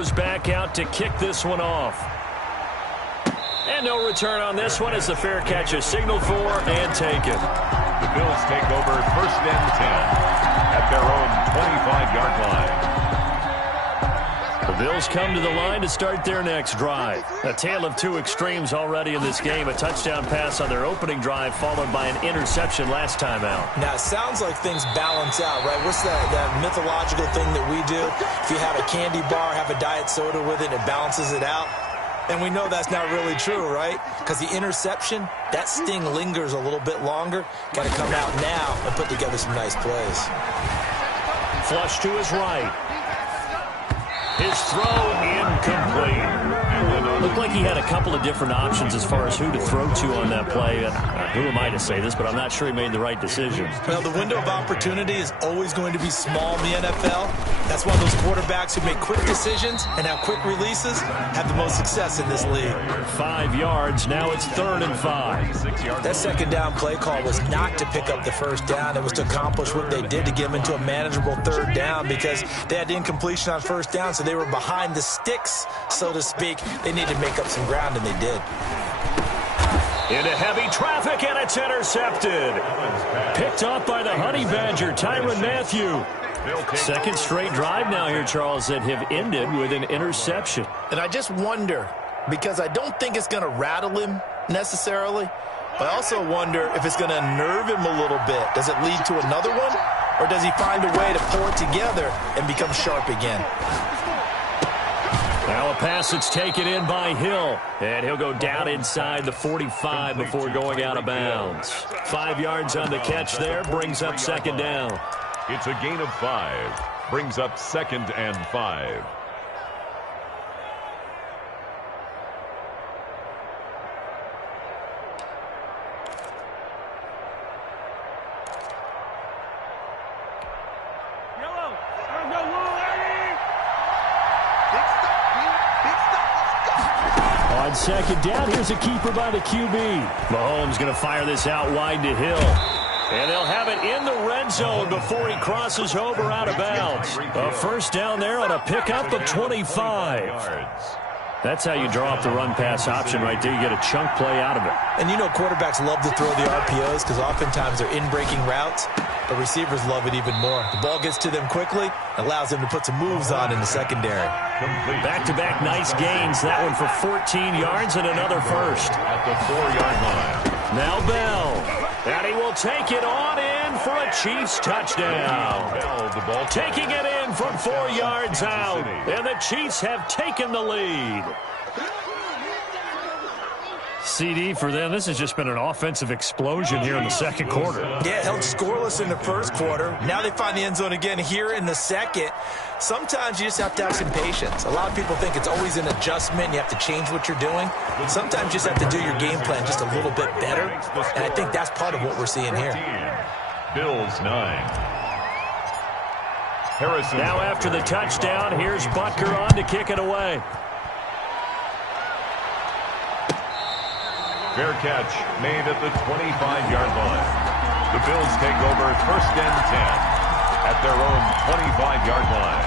goes back out to kick this one off. And no return on this one as the fair catch is signaled for and taken. The Bills take over 1st and 10 at their own 25-yard line. The Bills come to the line to start their next drive. A tale of two extremes already in this game. A touchdown pass on their opening drive followed by an interception last time out. Now, it sounds like things balance out, right? What's that mythological thing that we do? If you have a candy bar, have a diet soda with it, it balances it out. And we know that's not really true, right? Because the interception, that sting lingers a little bit longer. Got to come out now and put together some nice plays. Flush to his right. His throw incomplete. Looked like he had a couple of different options as far as who to throw to on that play. Who am I to say this, but I'm not sure he made the right decision. Well, the window of opportunity is always going to be small in the NFL. That's why those quarterbacks who make quick decisions and have quick releases have the most success in this league. 5 yards. Now it's 3rd and 5. That second down play call was not to pick up the first down. It was to accomplish what they did to get them into a manageable 3rd down because they had incompletion on 1st down, so they were behind the sticks, so to speak. They needed to make up some ground, and they did. Into heavy traffic, and it's intercepted. Picked off by the Honey Badger, Tyrann Mathieu. Second straight drive now here, Charles, that have ended with an interception. And I just wonder, because I don't think it's going to rattle him necessarily, but I also wonder if it's going to unnerve him a little bit. Does it lead to another one, or does he find a way to pull it together and become sharp again? Now a pass that's taken in by Hill, and he'll go down inside the 45 before going out of bounds. 5 yards on the catch there, brings up 2nd down. It's a gain of 5, brings up 2nd and 5. On 2nd down, here's a keeper by the QB. Mahomes going to fire this out wide to Hill. And they'll have it in the red zone before he crosses over out of bounds. A 1st down there on a pickup of 25. That's how you draw up the run-pass option right there. You get a chunk play out of it. And you know quarterbacks love to throw the RPOs because oftentimes they're in-breaking routes. But receivers love it even more. The ball gets to them quickly, allows them to put some moves on in the secondary. Back-to-back nice gains. That one for 14 yards and another first. At the 4-yard line. Now Bell. And he will take it on in for a Chiefs touchdown. Taking it in from 4 yards out. And the Chiefs have taken the lead. CD for them. This has just been an offensive explosion here in the second quarter. Yeah, held scoreless in the first quarter. Now they find the end zone again here in the second. Sometimes you just have to have some patience. A lot of people think it's always an adjustment. You have to change what you're doing. Sometimes you just have to do your game plan just a little bit better. And I think that's part of what we're seeing here. Bills 9. Harrison. Now after the touchdown, here's Butker on to kick it away. Fair catch made at the 25-yard line. The Bills take over 1st and 10 at their own 25-yard line.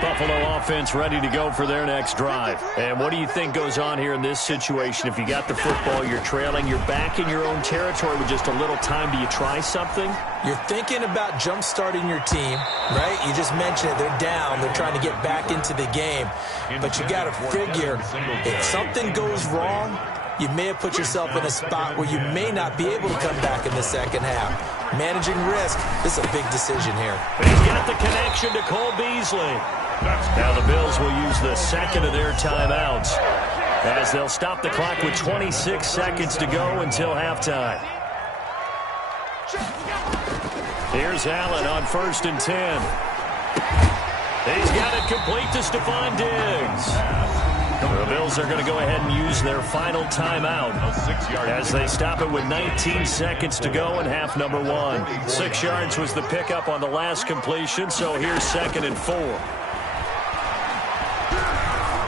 Buffalo offense ready to go for their next drive. And what do you think goes on here in this situation? If you got the football, you're trailing, you're back in your own territory with just a little time. Do you try something? You're thinking about jump-starting your team, right? You just mentioned it. They're down. They're trying to get back into the game. But you got to figure if something goes wrong, you may have put yourself in a spot where you may not be able to come back in the second half. Managing risk, this is a big decision here. He's got the connection to Cole Beasley. Now the Bills will use the second of their timeouts as they'll stop the clock with 26 seconds to go until halftime. Here's Allen on 1st and 10. He's got it complete to Stephon Diggs. The Bills are going to go ahead and use their final timeout as they stop it with 19 seconds to go in half number 1. 6 yards was the pickup on the last completion, so here's 2nd and 4.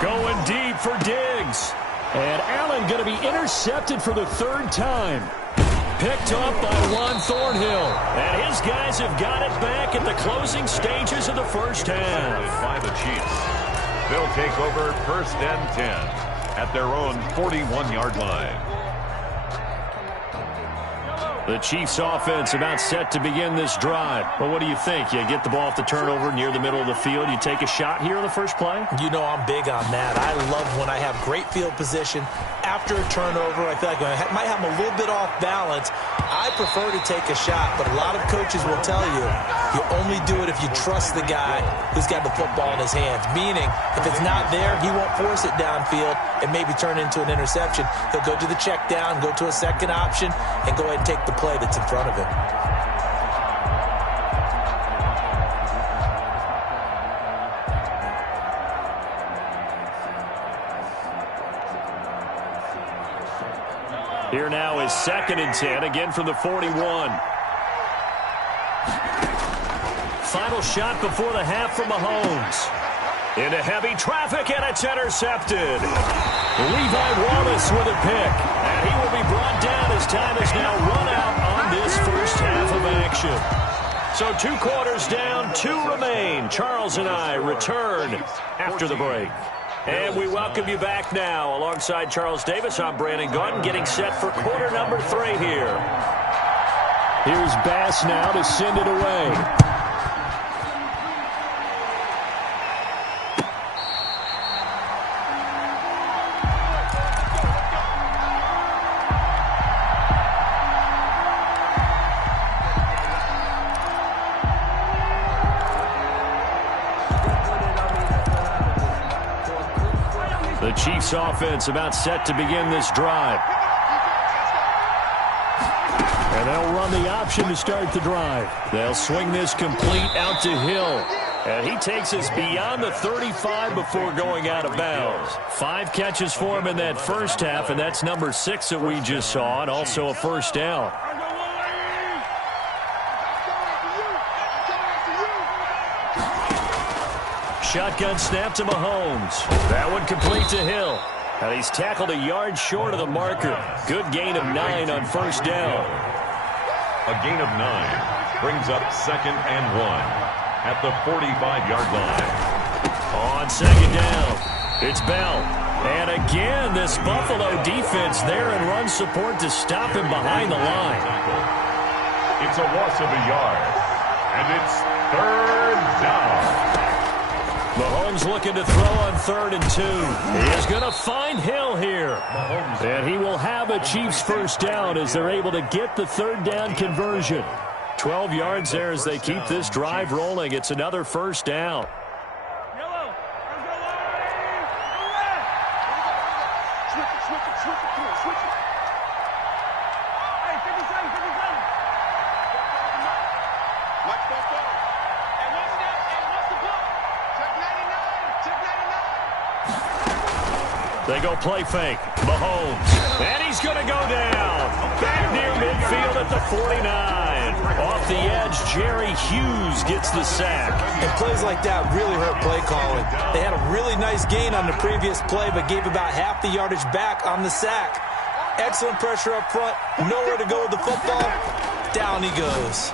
Going deep for Diggs. And Allen going to be intercepted for the 3rd time. Picked up by Juan Thornhill. And his guys have got it back at the closing stages of the first half. By the Chiefs. They'll take over first and 10 at their own 41-yard line. The Chiefs offense about set to begin this drive. Well, what do you think? You get the ball off the turnover near the middle of the field. You take a shot here in the first play? You know I'm big on that. I love when I have great field position after a turnover. I feel like I might have them a little bit off balance. I prefer to take a shot, but a lot of coaches will tell you you only do it if you trust the guy who's got the football in his hands. Meaning, if it's not there, he won't force it downfield and maybe turn into an interception. He'll go to the check down, go to a second option, and go ahead and take the play that's in front of him. Here now is 2nd and 10, again from the 41. Final shot before the half from Mahomes. Into heavy traffic, and it's intercepted. Levi Wallace with a pick, and he will be brought down as time is now run out on this first half of action. So 2 quarters down, 2 remain. Charles and I return after the break. And we welcome you back now. Alongside Charles Davis, I'm Brandon Gaudin, getting set for quarter number 3 here. Here's Bass now to send it away. The Chiefs offense about set to begin this drive. And they'll run the option to start the drive. They'll swing this complete out to Hill. And he takes us beyond the 35 before going out of bounds. 5 catches for him in that first half, and that's number 6 that we just saw, and also a first down. Shotgun snap to Mahomes. That one complete to Hill. And he's tackled a yard short of the marker. Good gain of 9 on first down. A gain of 9 brings up 2nd and 1 at the 45-yard line. On 2nd down, it's Bell. And again, this Buffalo defense there in run support to stop him behind the line. It's a loss of a yard, and it's 3rd down. Mahomes looking to throw on 3rd and 2. He is going to find Hill here. And he will have a Chiefs first down as they're able to get the 3rd down conversion. 12 yards there as they keep this drive rolling. It's another first down. They go play fake. Mahomes. And he's going to go down. Back near midfield at the 49. Off the edge, Jerry Hughes gets the sack. And plays like that really hurt play calling. They had a really nice gain on the previous play, but gave about half the yardage back on the sack. Excellent pressure up front. Nowhere to go with the football. Down he goes.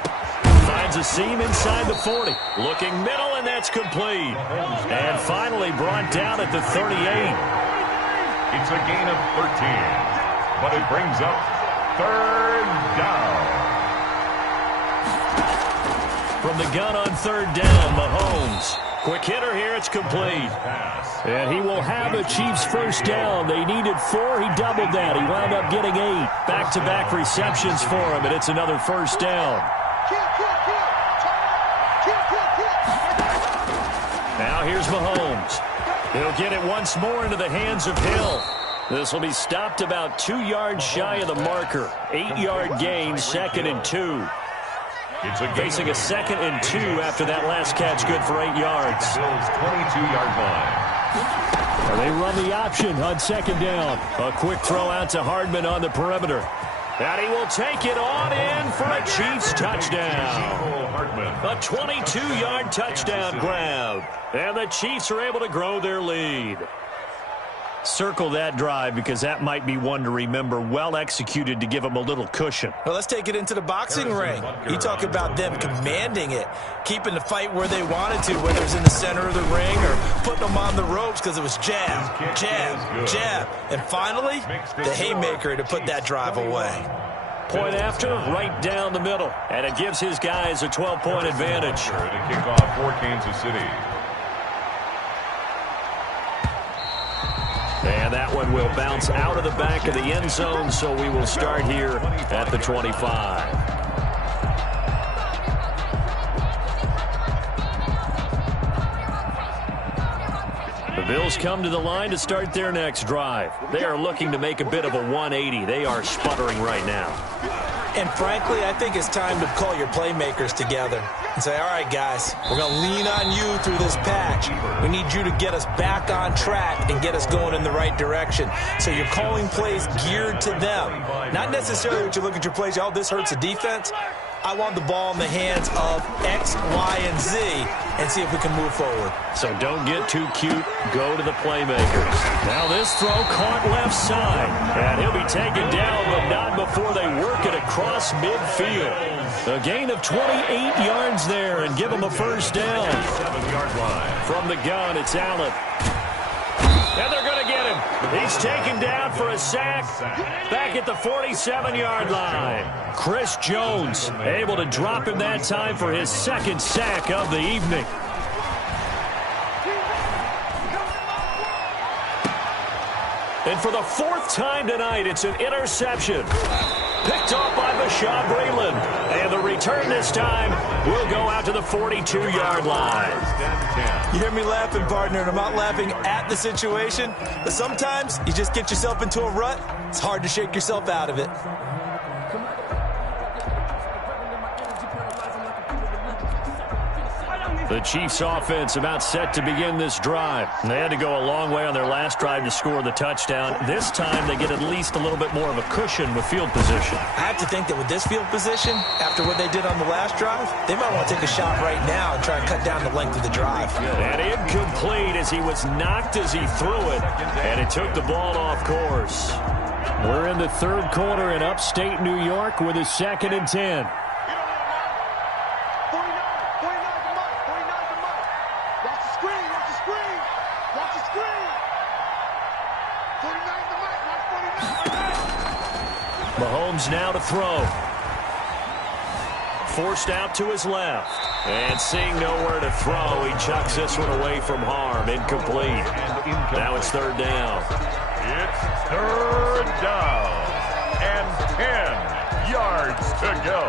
Finds a seam inside the 40. Looking middle, and that's complete. And finally brought down at the 38. It's a gain of 13, but it brings up 3rd down. From the gun on 3rd down, Mahomes. Quick hitter here, it's complete. And he will have a Chiefs first down. They needed 4, he doubled that. He wound up getting 8. Back-to-back receptions for him, and it's another first down. Now here's Mahomes. He'll get it once more into the hands of Hill. This will be stopped about 2 yards shy of the marker. 8-yard gain, 2nd and 2. Facing a 2nd and 2 after that last catch, good for 8 yards. Bills 22-yard line. And they run the option on 2nd down. A quick throw out to Hardman on the perimeter. And he will take it on in for a Chiefs touchdown. A 22-yard touchdown grab. And the Chiefs are able to grow their lead. Circle that drive because that might be one to remember. Well executed to give them a little cushion. Well, let's take it into the boxing ring. You talk about them commanding it, keeping the fight where they wanted to, whether it's in the center of the ring or putting them on the ropes because it was jab, jab, jab. And finally, the haymaker to put that drive away. Point after, right down the middle. And it gives his guys a 12-point advantage. To kick off for Kansas City. And that one will bounce out of the back of the end zone, so we will start here at the 25. The Bills come to the line to start their next drive. They are looking to make a bit of a 180. They are sputtering right now. And frankly, I think it's time to call your playmakers together and say, all right, guys, we're going to lean on you through this patch. We need you to get us back on track and get us going in the right direction. So you're calling plays geared to them. Not necessarily what you look at your plays, oh, this hurts the defense. I want the ball in the hands of X, Y, and Z and see if we can move forward. So don't get too cute. Go to the playmakers. Now this throw caught left side. And he'll be taken down, but not before they work it across midfield. A gain of 28 yards there and give him a first down. 7-yard line. From the gun, it's Allen. And they're going to get him. He's taken down for a sack back at the 47-yard line. Chris Jones able to drop him that time for his second sack of the evening. And for the fourth time tonight, it's an interception. Picked off by Bashaud Breeland. And the return this time will go out to the 42-yard line. You hear me laughing, partner, and I'm not laughing at the situation, but sometimes you just get yourself into a rut. It's hard to shake yourself out of it. The Chiefs offense about set to begin this drive. They had to go a long way on their last drive to score the touchdown. This time they get at least a little bit more of a cushion with field position. I have to think that with this field position, after what they did on the last drive, they might want to take a shot right now and try and cut down the length of the drive. And incomplete as he was knocked as he threw it. And it took the ball off course. We're in the third quarter in upstate New York with a 2nd and 10. Mahomes now to throw. Forced out to his left. And seeing nowhere to throw, he chucks this one away from harm. Incomplete. Now it's 3rd down. It's 3rd down. And 10 yards to go.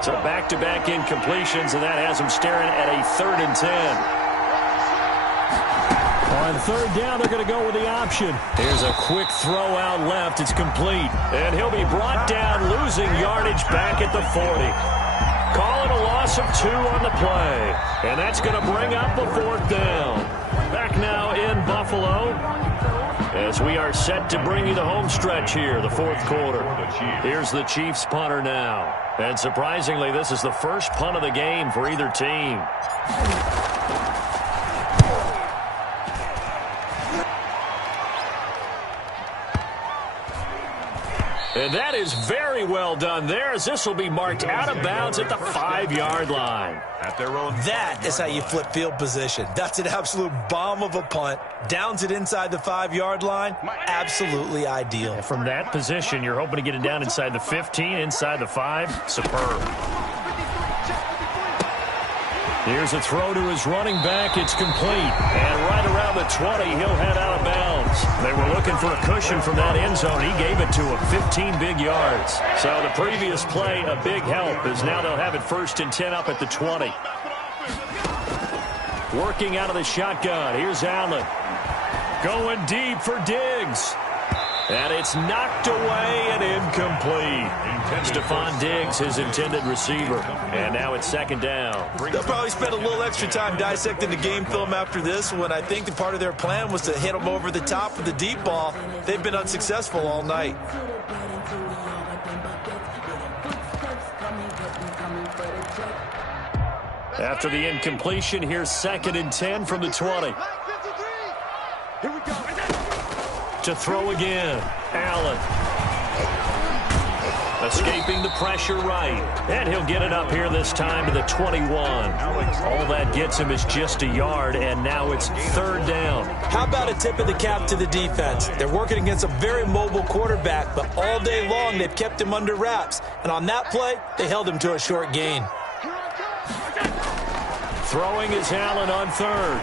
So back-to-back incompletions, and that has him staring at a 3rd and 10. On 3rd down, they're going to go with the option. Here's a quick throw out left. It's complete. And he'll be brought down, losing yardage back at the 40. Calling a loss of 2 on the play. And that's going to bring up a 4th down. Back now in Buffalo as we are set to bring you the home stretch here, the 4th quarter. Here's the Chiefs punter now. And surprisingly, this is the first punt of the game for either team. And that is very well done there, as this will be marked out of bounds at the 5-yard line. At their own. That is how you flip field position. That's an absolute bomb of a punt. Downs it inside the 5-yard line. Absolutely ideal. From that position, you're hoping to get it down inside the 15, inside the 5. Superb. Here's a throw to his running back. It's complete. And right around the 20, he'll head out of bounds. They were looking for a cushion from that end zone. He gave it to him, 15 big yards. So the previous play, a big help, as now they'll have it 1st and 10 up at the 20. Working out of the shotgun. Here's Allen. Going deep for Diggs. And it's knocked away and incomplete. Stephon Diggs, his intended receiver. And now it's 2nd down. They'll probably spend a little extra time dissecting the game film after this one. I think the part of their plan was to hit them over the top of the deep ball. They've been unsuccessful all night. After the incompletion, here's 2nd and 10 from the 20. Here we go. To throw again, Allen. Escaping the pressure right. And he'll get it up here this time to the 21. All that gets him is just a yard, and now it's 3rd down. How about a tip of the cap to the defense? They're working against a very mobile quarterback, but all day long they've kept him under wraps. And on that play, they held him to a short gain. Throwing is Allen on 3rd.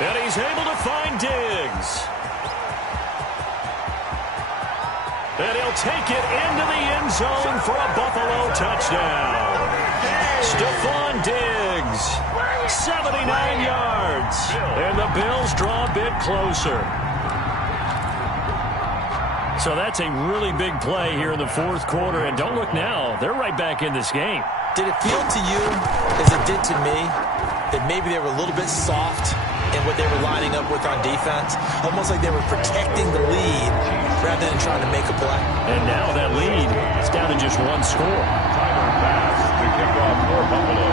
And he's able to find Diggs. And he'll take it into the end zone for a Buffalo touchdown. Stephon Diggs, 79 yards. And the Bills draw a bit closer. So that's a really big play here in the 4th quarter. And don't look now, they're right back in this game. Did it feel to you, as it did to me, that maybe they were a little bit soft in what they were lining up with on defense? Almost like they were protecting the lead rather than trying to make a play. And now that lead is down to just 1 score.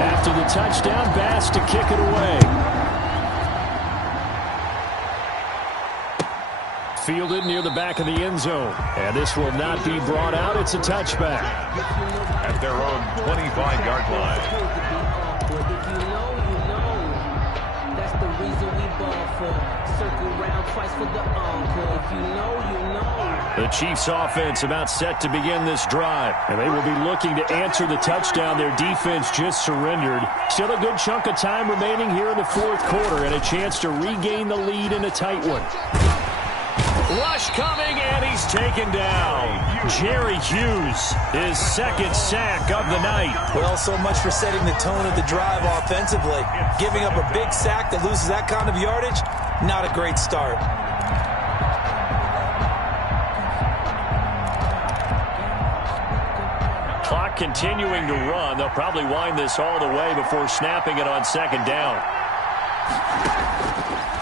After the touchdown, Bass to kick it away. Fielded near the back of the end zone. And this will not be brought out. It's a touchback. At their own 25-yard line. The Chiefs offense about set to begin this drive, and they will be looking to answer the touchdown their defense just surrendered. Still a good chunk of time remaining here in the 4th quarter and a chance to regain the lead in a tight one. Rush coming, and he's taken down. Jerry Hughes, his 2nd sack of the night. Well, so much for setting the tone of the drive offensively. Giving up a big sack that loses that kind of yardage, not a great start. Clock continuing to run. They'll probably wind this all the way before snapping it on 2nd down.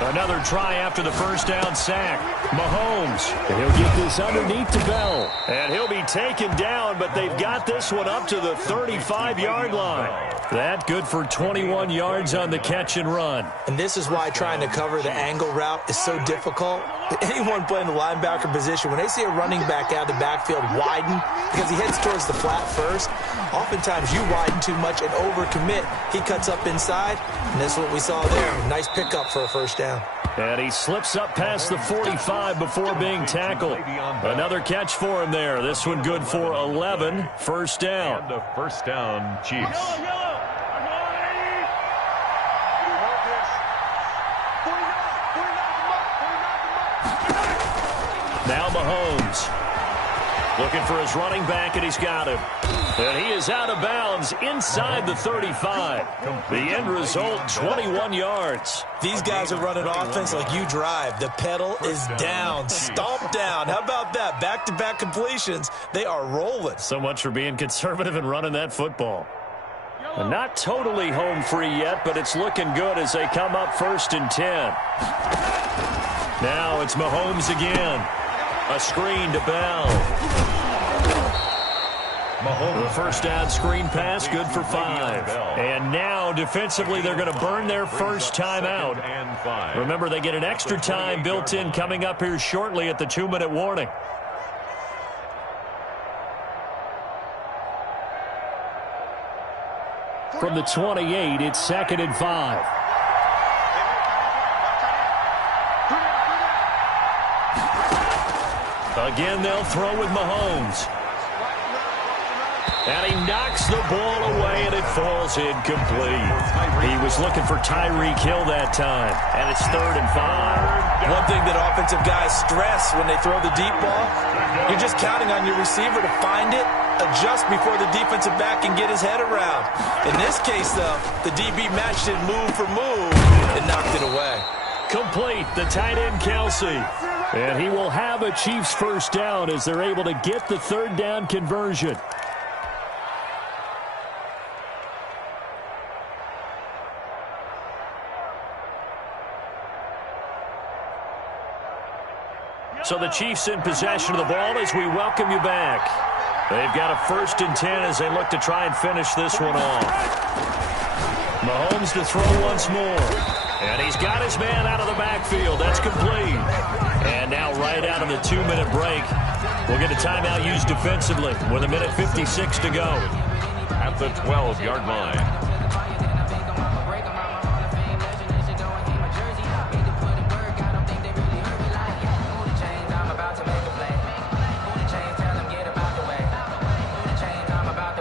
Another try after the 1st down sack. Mahomes, and he'll get this underneath to Bell. And he'll be taken down, but they've got this one up to the 35-yard line. That good for 21 yards on the catch and run. And this is why trying to cover the angle route is so difficult. Anyone playing the linebacker position, when they see a running back out of the backfield widen because he heads towards the flat first, oftentimes you widen too much and overcommit. He cuts up inside, and that's what we saw there. Nice pickup for a 1st down. And he slips up past the 45 before being tackled. Another catch for him there. This one good for 11. 1st down. And the 1st down, Chiefs. Now Mahomes. Looking for his running back, and he's got him. And he is out of bounds inside the 35. The end result, 21 yards. These guys are running offense like you drive. The pedal is down, stomp down. How about that? Back-to-back completions. They are rolling. So much for being conservative and running that football. And not totally home free yet, but it's looking good as they come up 1st and 10. Now it's Mahomes again. A screen to Bell. The 1st down screen pass, good for 5. And now, defensively, they're going to burn their 1st timeout. Remember, they get an extra time built in coming up here shortly at the 2-minute warning. From the 28, it's 2nd and 5. Again, they'll throw with Mahomes. And he knocks the ball away, and it falls incomplete. He was looking for Tyreek Hill that time, and it's 3rd and 5. One thing that offensive guys stress when they throw the deep ball, you're just counting on your receiver to find it, adjust before the defensive back can get his head around. In this case, though, the DB matched it move for move and knocked it away. Complete, the tight end, Kelsey. And he will have a Chiefs 1st down as they're able to get the 3rd down conversion. So the Chiefs in possession of the ball as we welcome you back. They've got a 1st and 10 as they look to try and finish this one off. Mahomes to throw once more. And he's got his man out of the backfield. That's complete. And now right out of the 2-minute break, we'll get a timeout used defensively with 1:56 to go. At the 12-yard line.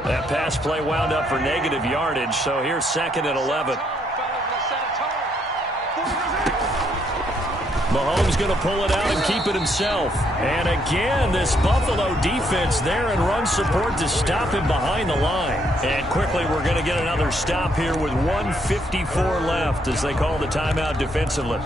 That pass play wound up for negative yardage, so here's 2nd and 11. Mahomes going to pull it out and keep it himself. And again, this Buffalo defense there and run support to stop him behind the line. And quickly, we're going to get another stop here with 1:54 left as they call the timeout defensively.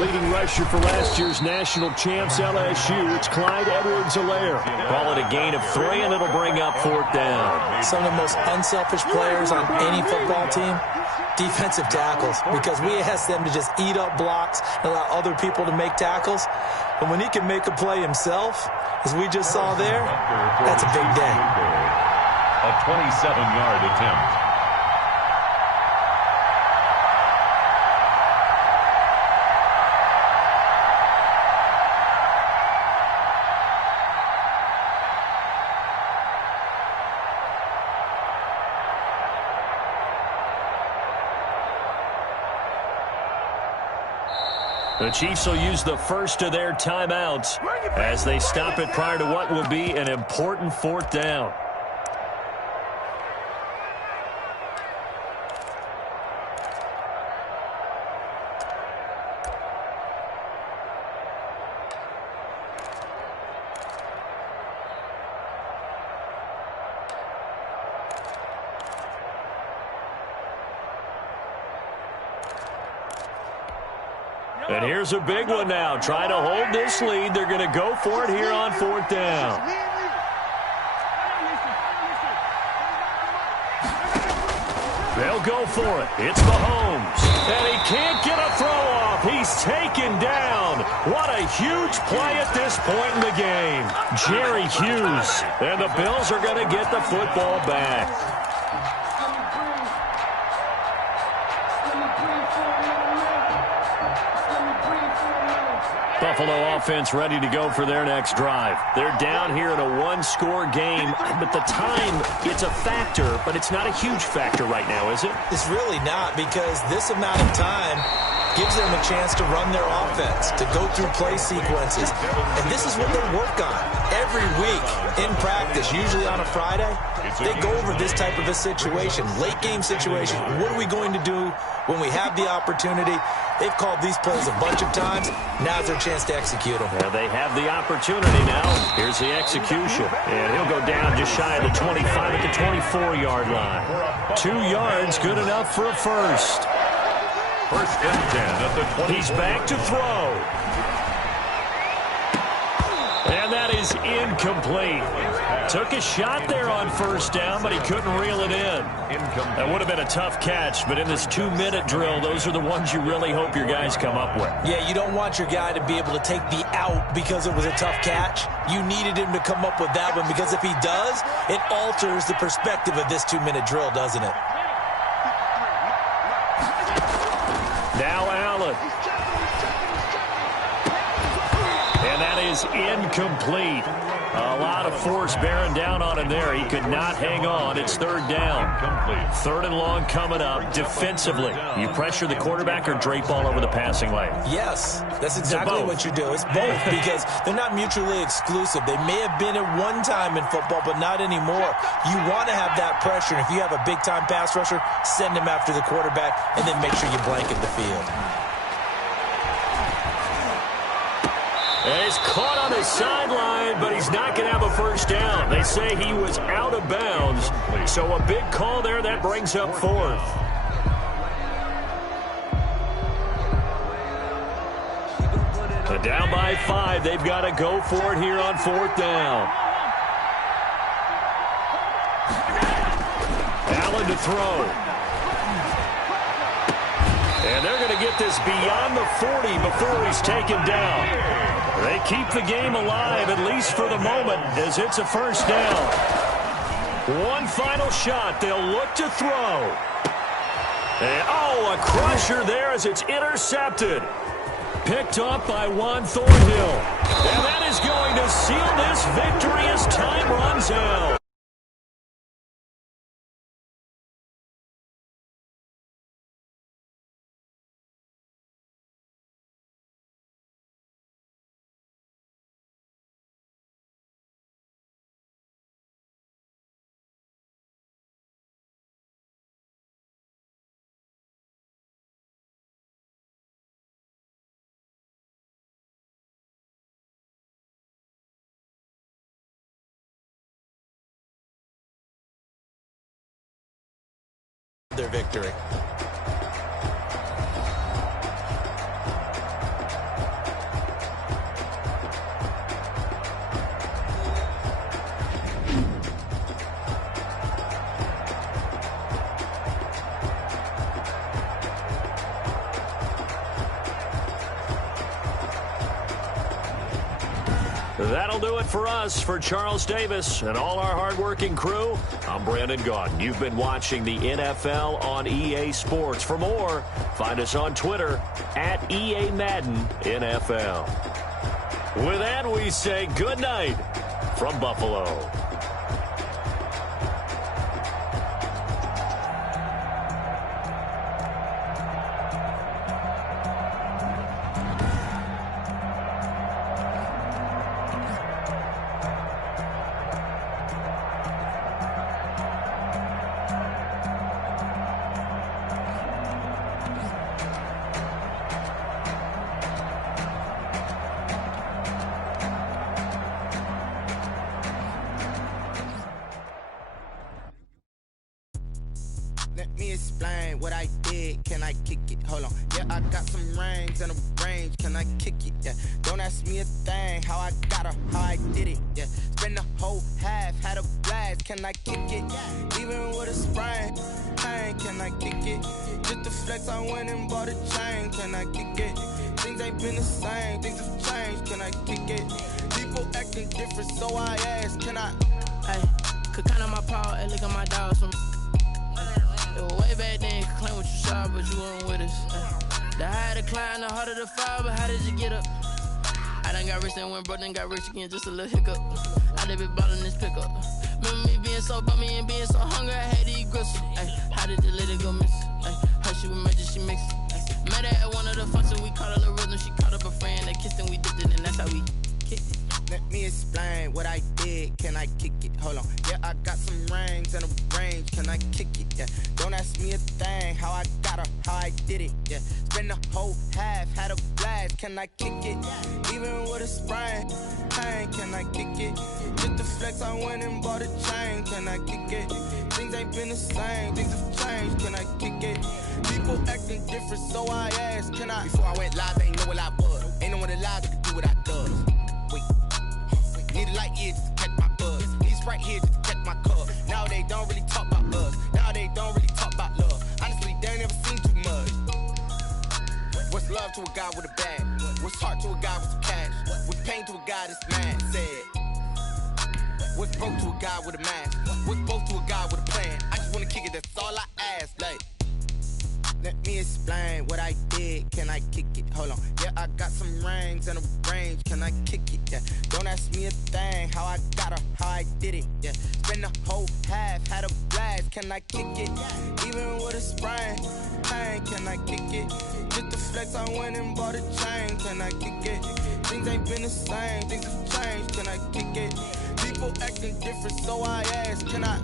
Leading rusher for last year's national champs, LSU, it's Clyde Edwards-Helaire. Call it a gain of 3, and it'll bring up 4th down. Some of the most unselfish players on any football team, defensive tackles, because we ask them to just eat up blocks and allow other people to make tackles. And when he can make a play himself, as we just saw there, that's a big day. A 27-yard attempt. The Chiefs will use the first of their timeouts as they stop it prior to what will be an important 4th down. And here's a big one now. Trying to hold this lead. They're going to go for it here on 4th down. They'll go for it. It's Mahomes. And he can't get a throw off. He's taken down. What a huge play at this point in the game. Jerry Hughes. And the Bills are going to get the football back. Buffalo offense ready to go for their next drive. They're down here in a 1-score game, but the time, it's a factor, but it's not a huge factor right now, is it? It's really not, because this amount of time gives them a chance to run their offense, to go through play sequences. And this is what they work on every week in practice, usually on a Friday. They go over this type of a situation, late game situation. What are we going to do when we have the opportunity? They've called these plays a bunch of times. Now's their chance to execute them. Yeah, they have the opportunity now. Here's the execution. And he'll go down just shy of the 25 at the 24-yard line. 2 yards, good enough for a first. 1st and 10 at the 20. He's back to throw. And that is incomplete. Took a shot there on 1st down, but he couldn't reel it in. That would have been a tough catch, but in this 2-minute drill, those are the ones you really hope your guys come up with. Yeah, you don't want your guy to be able to take the out because it was a tough catch. You needed him to come up with that one, because if he does, it alters the perspective of this 2-minute drill, doesn't it? Now Allen. And that is incomplete. A lot of force bearing down on him there. He could not hang on. It's 3rd down. 3rd and long coming up. Defensively, you pressure the quarterback or drape all over the passing lane? Yes, that's exactly what you do. It's both, because they're not mutually exclusive. They may have been at one time in football, but not anymore. You want to have that pressure. And if you have a big-time pass rusher, send him after the quarterback, and then make sure you blanket the field. And he's caught on the sideline, but he's not going to have a 1st down. They say he was out of bounds, so a big call there. That brings up 4th. Down by 5. They've got to go for it here on 4th down. Allen to throw. And they're going to get this beyond the 40 before he's taken down. They keep the game alive, at least for the moment, as it's a first down. One final shot. They'll look to throw. And, a crusher there as it's intercepted. Picked up by Juan Thornhill. And that is going to seal this victory as time runs out. Their victory. That'll do it for us. For Charles Davis and all our hardworking crew, I'm Brandon Gaudin. You've been watching the NFL on EA Sports. For more, find us on Twitter at EA Madden NFL. With that, we say good night from Buffalo. Let me explain what I did. Can I kick it? Hold on. Yeah, I got some rings and a range. Can I kick it? Yeah. Don't ask me a thing. How I got her, how I did it. Yeah. Spend the whole half, had a blast. Can I kick it? Even with a sprain. Pain, can I kick it? Just the flex, I went and bought a chain. Can I kick it? Things ain't been the same. Things have changed. Can I kick it? People acting different, so I ask. Can I? Hey, could count on my power and look at my dogs from. It was way back then, could claim what you saw, but you weren't with us. The higher the climb, the harder the fall, but how did you get up? I done got rich and went broke, then got rich again, just a little hiccup. I done been ballin' this pickup. Remember me being so bummy and being so hungry, I had to eat gristle. Ay, how did the lady go miss? Ay, her she was major, she mixed. Met her at one of the functions, we caught a little rhythm, she caught up a friend, they kissed and we dipped it, and that's how we kicked it. Let me explain what I did. Can I kick it? Hold on. Yeah, I got some rings and a range. Can I kick it? Yeah. Don't ask me a thing. How I got her, how I did it. Yeah. Spend the whole half, had a blast. Can I kick it? Even with a sprain. Pain, can I kick it? Just the flex, I went and bought a chain. Can I kick it? Things ain't been the same. Things have changed. Can I kick it? People acting different, so I asked. Can I? Before I went live, ain't know what I was. Ain't no one alive that could do what I does. Wait. Need a light year just to catch my buzz. These right here just to catch my cup. Now they don't really talk about us. Now they don't really talk about love. Honestly, they ain't never seen too much. What's love to a guy with a bag? What's heart to a guy with some cash? What's pain to a guy that's mad? Said. What's broke to a guy with a mask? What's both to a guy with a plan? I just wanna kick it, that's all I ask. Like, let me explain what I did. Can I kick it? Hold on. Yeah, I got some rings and a range. Can I kick it? Yeah. Don't ask me a thing. How I got her, how I did it. Yeah. Spend the whole half, had a blast. Can I kick it? Even with a sprain. Pain, can I kick it? Just the flex, I went and bought a chain. Can I kick it? Things ain't been the same. Things have changed. Can I kick it? People acting different, so I ask. Can I?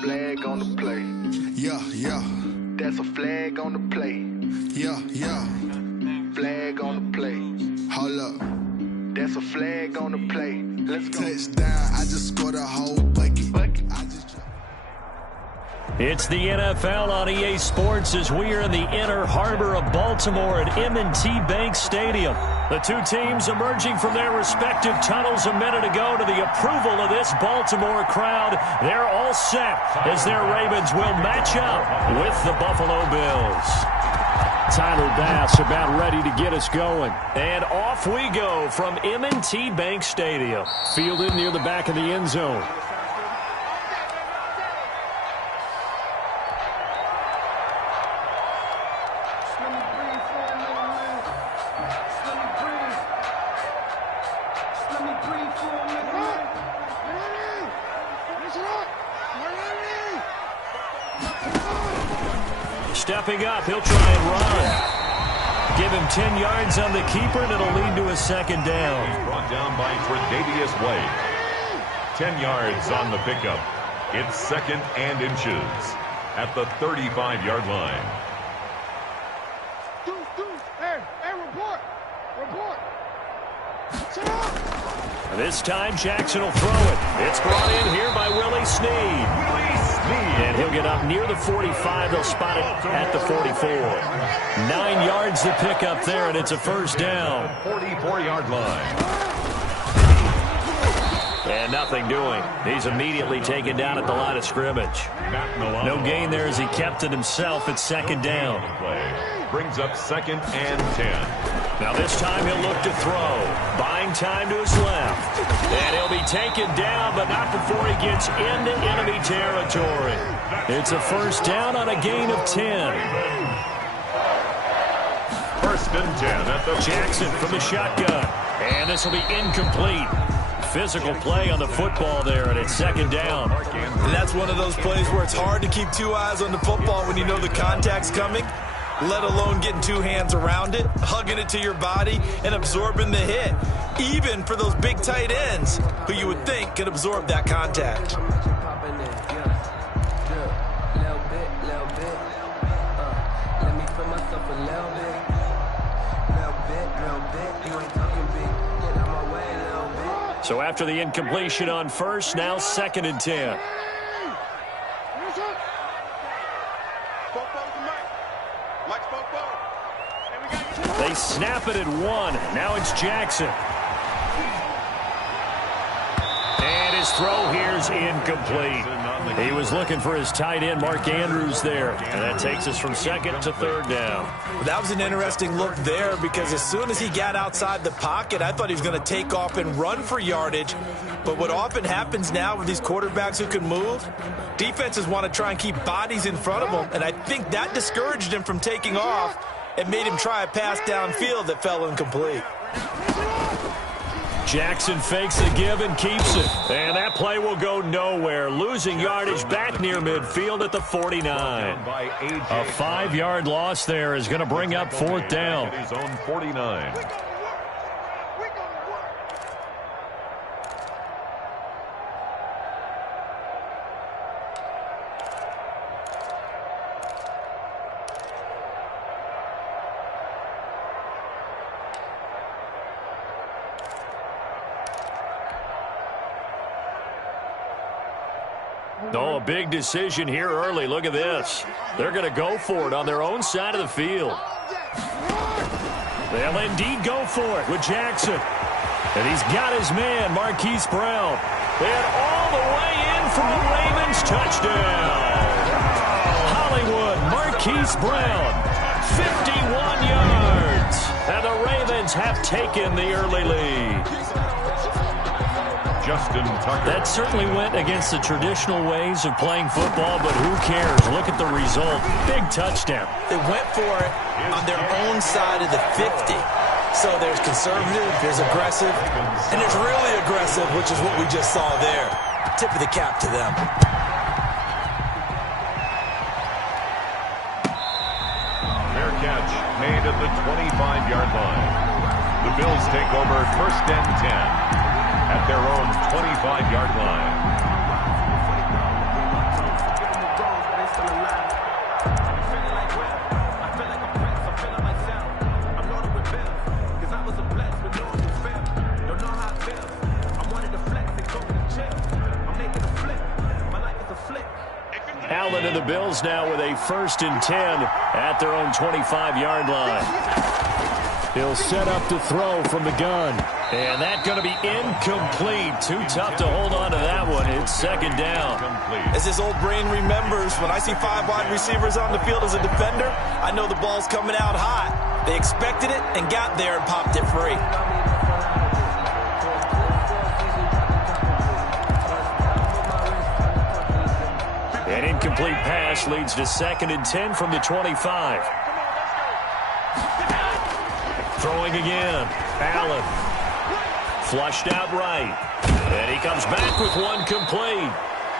Flag on the play. Yeah. That's a flag on the play. Yeah. Flag on the play. Hold up. That's a flag on the play. Let's go. Touchdown. I just scored a whole bucket. It's the NFL on EA Sports as we are in the inner harbor of Baltimore at M&T Bank Stadium. The two teams emerging from their respective tunnels a minute ago to the approval of this Baltimore crowd. They're all set as their Ravens will match up with the Buffalo Bills. Tyler Bass about ready to get us going. And off we go from M&T Bank Stadium. Fielded near the back of the end zone. Stepping up, he'll try and run. Give him 10 yards on the keeper, and it'll lead to a second down. Brought down by Tre'Davious White. 10 yards on the pickup. It's 2nd and inches at the 35-yard line. Hey, report. This time, Jackson will throw it. It's brought in here by Willie Snead. And he'll get up near the 45. They'll spot it at the 44. 9 yards to pick up there, and it's a first down. 44-yard line. And nothing doing. He's immediately taken down at the line of scrimmage. No gain there as he kept it himself at second down. Brings up 2nd and 10. Now this time he'll look to throw. Buying time to his left. And he'll be taken down, but not before he gets into enemy territory. It's a first down on a gain of 10. 1st and 10 at the Jackson from the shotgun. And this will be incomplete. Physical play on the football there, and it's second down. And that's one of those plays where it's hard to keep two eyes on the football when you know the contact's coming, let alone getting two hands around it, hugging it to your body, and absorbing the hit, even for those big tight ends who you would think could absorb that contact. So after the incompletion on first, now 2nd and 10. They snap it at 1. Now it's Jackson. And his throw here's incomplete. He was looking for his tight end, Mark Andrews, there. And that takes us from 2nd to 3rd down. That was an interesting look there because as soon as he got outside the pocket, I thought he was going to take off and run for yardage. But what often happens now with these quarterbacks who can move, defenses want to try and keep bodies in front of them. And I think that discouraged him from taking off and made him try a pass downfield that fell incomplete. Jackson fakes the give and keeps it. And that play will go nowhere. Losing yardage back near midfield at the 49. A 5-yard loss there is going to bring up 4th down. His own 49. Oh, a big decision here early. Look at this. They're going to go for it on their own side of the field. They'll indeed go for it with Jackson. And he's got his man, Marquise Brown. And all the way in for a Ravens touchdown. Hollywood, Marquise Brown, 51 yards. And the Ravens have taken the early lead. Justin Tucker. That certainly went against the traditional ways of playing football, but who cares? Look at the result. Big touchdown. They went for it on their own side of the 50. So there's conservative, there's aggressive, and there's really aggressive, which is what we just saw there. Tip of the cap to them. Fair catch made at the 25-yard line. The Bills take over 1st and 10. At their own 25-yard line. Bills now with a 1st and 10 at their own 25-yard line. He'll set up to throw from the gun. And that's going to be incomplete. Too tough to hold on to that one. It's 2nd down. As his old brain remembers, when I see 5 wide receivers on the field as a defender, I know the ball's coming out hot. They expected it and got there and popped it free. An incomplete pass leads to 2nd and 10 from the 25. Throwing again. Allen. Flushed out right. And he comes back with one complete.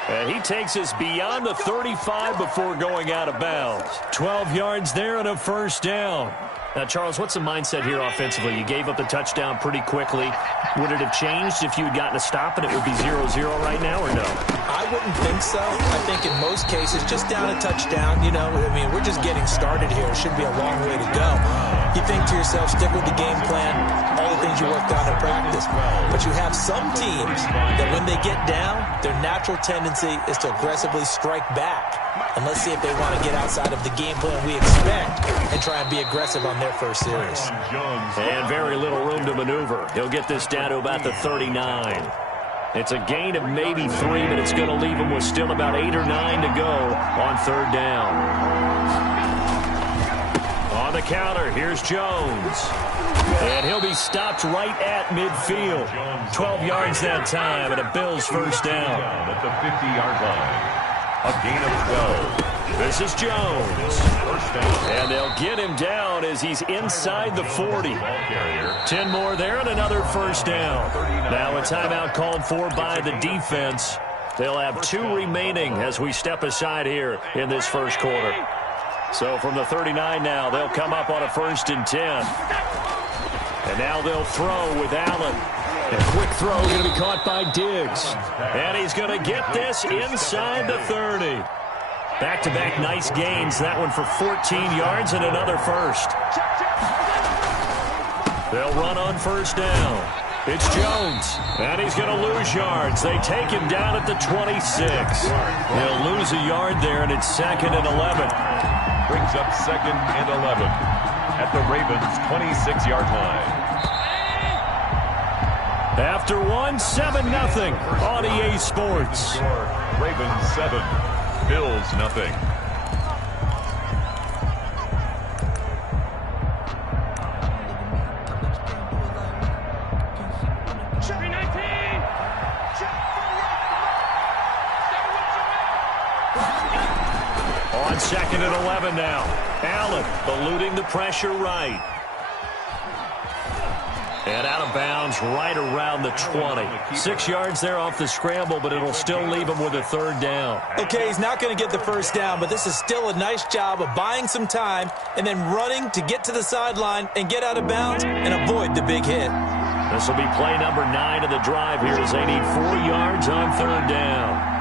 And he takes us beyond the 35 before going out of bounds. 12 yards there and a 1st down. Now, Charles, what's the mindset here offensively? You gave up the touchdown pretty quickly. Would it have changed if you had gotten a stop and it would be 0-0 right now, or no? I wouldn't think so. I think in most cases, just down a touchdown, you know, I mean, we're just getting started here. It should be a long way to go. You think to yourself, stick with the game plan, all the things you worked on in practice. But you have some teams that when they get down, their natural tendency is to aggressively strike back. And let's see if they want to get outside of the game plan we expect and try and be aggressive on their first series. And very little room to maneuver. He'll get this down to about the 39. It's a gain of maybe 3, but it's going to leave him with still about 8 or 9 to go on 3rd down. On the counter, here's Jones. And he'll be stopped right at midfield. 12 yards that time, and a Bills 1st down. At the 50-yard line. A gain of 12. This is Jones. 1st down. And they'll get him down as he's inside the 40. 10 more there and another 1st down. Now a timeout called for by the defense. They'll have 2 remaining as we step aside here in this 1st quarter. So from the 39 now, they'll come up on a 1st and 10. And now they'll throw with Allen. A quick throw going to be caught by Diggs. And he's going to get this inside the 30. Back-to-back nice gains. That one for 14 yards and another 1st. They'll run on 1st down. It's Jones. And he's going to lose yards. They take him down at the 26. They'll lose a yard there, and it's 2nd and 11. Brings up 2nd and 11 at the Ravens' 26-yard line. After 7-0 on EA Sports. Ravens 7, Bills nothing. On 2nd and 11 now. Allen eluding the pressure right. And out of bounds right around the 20. 6 yards there off the scramble, but it'll still leave him with a 3rd down. Okay, he's not going to get the 1st down, but this is still a nice job of buying some time and then running to get to the sideline and get out of bounds and avoid the big hit. This will be play number 9 of the drive here as they need 4 yards on 3rd down.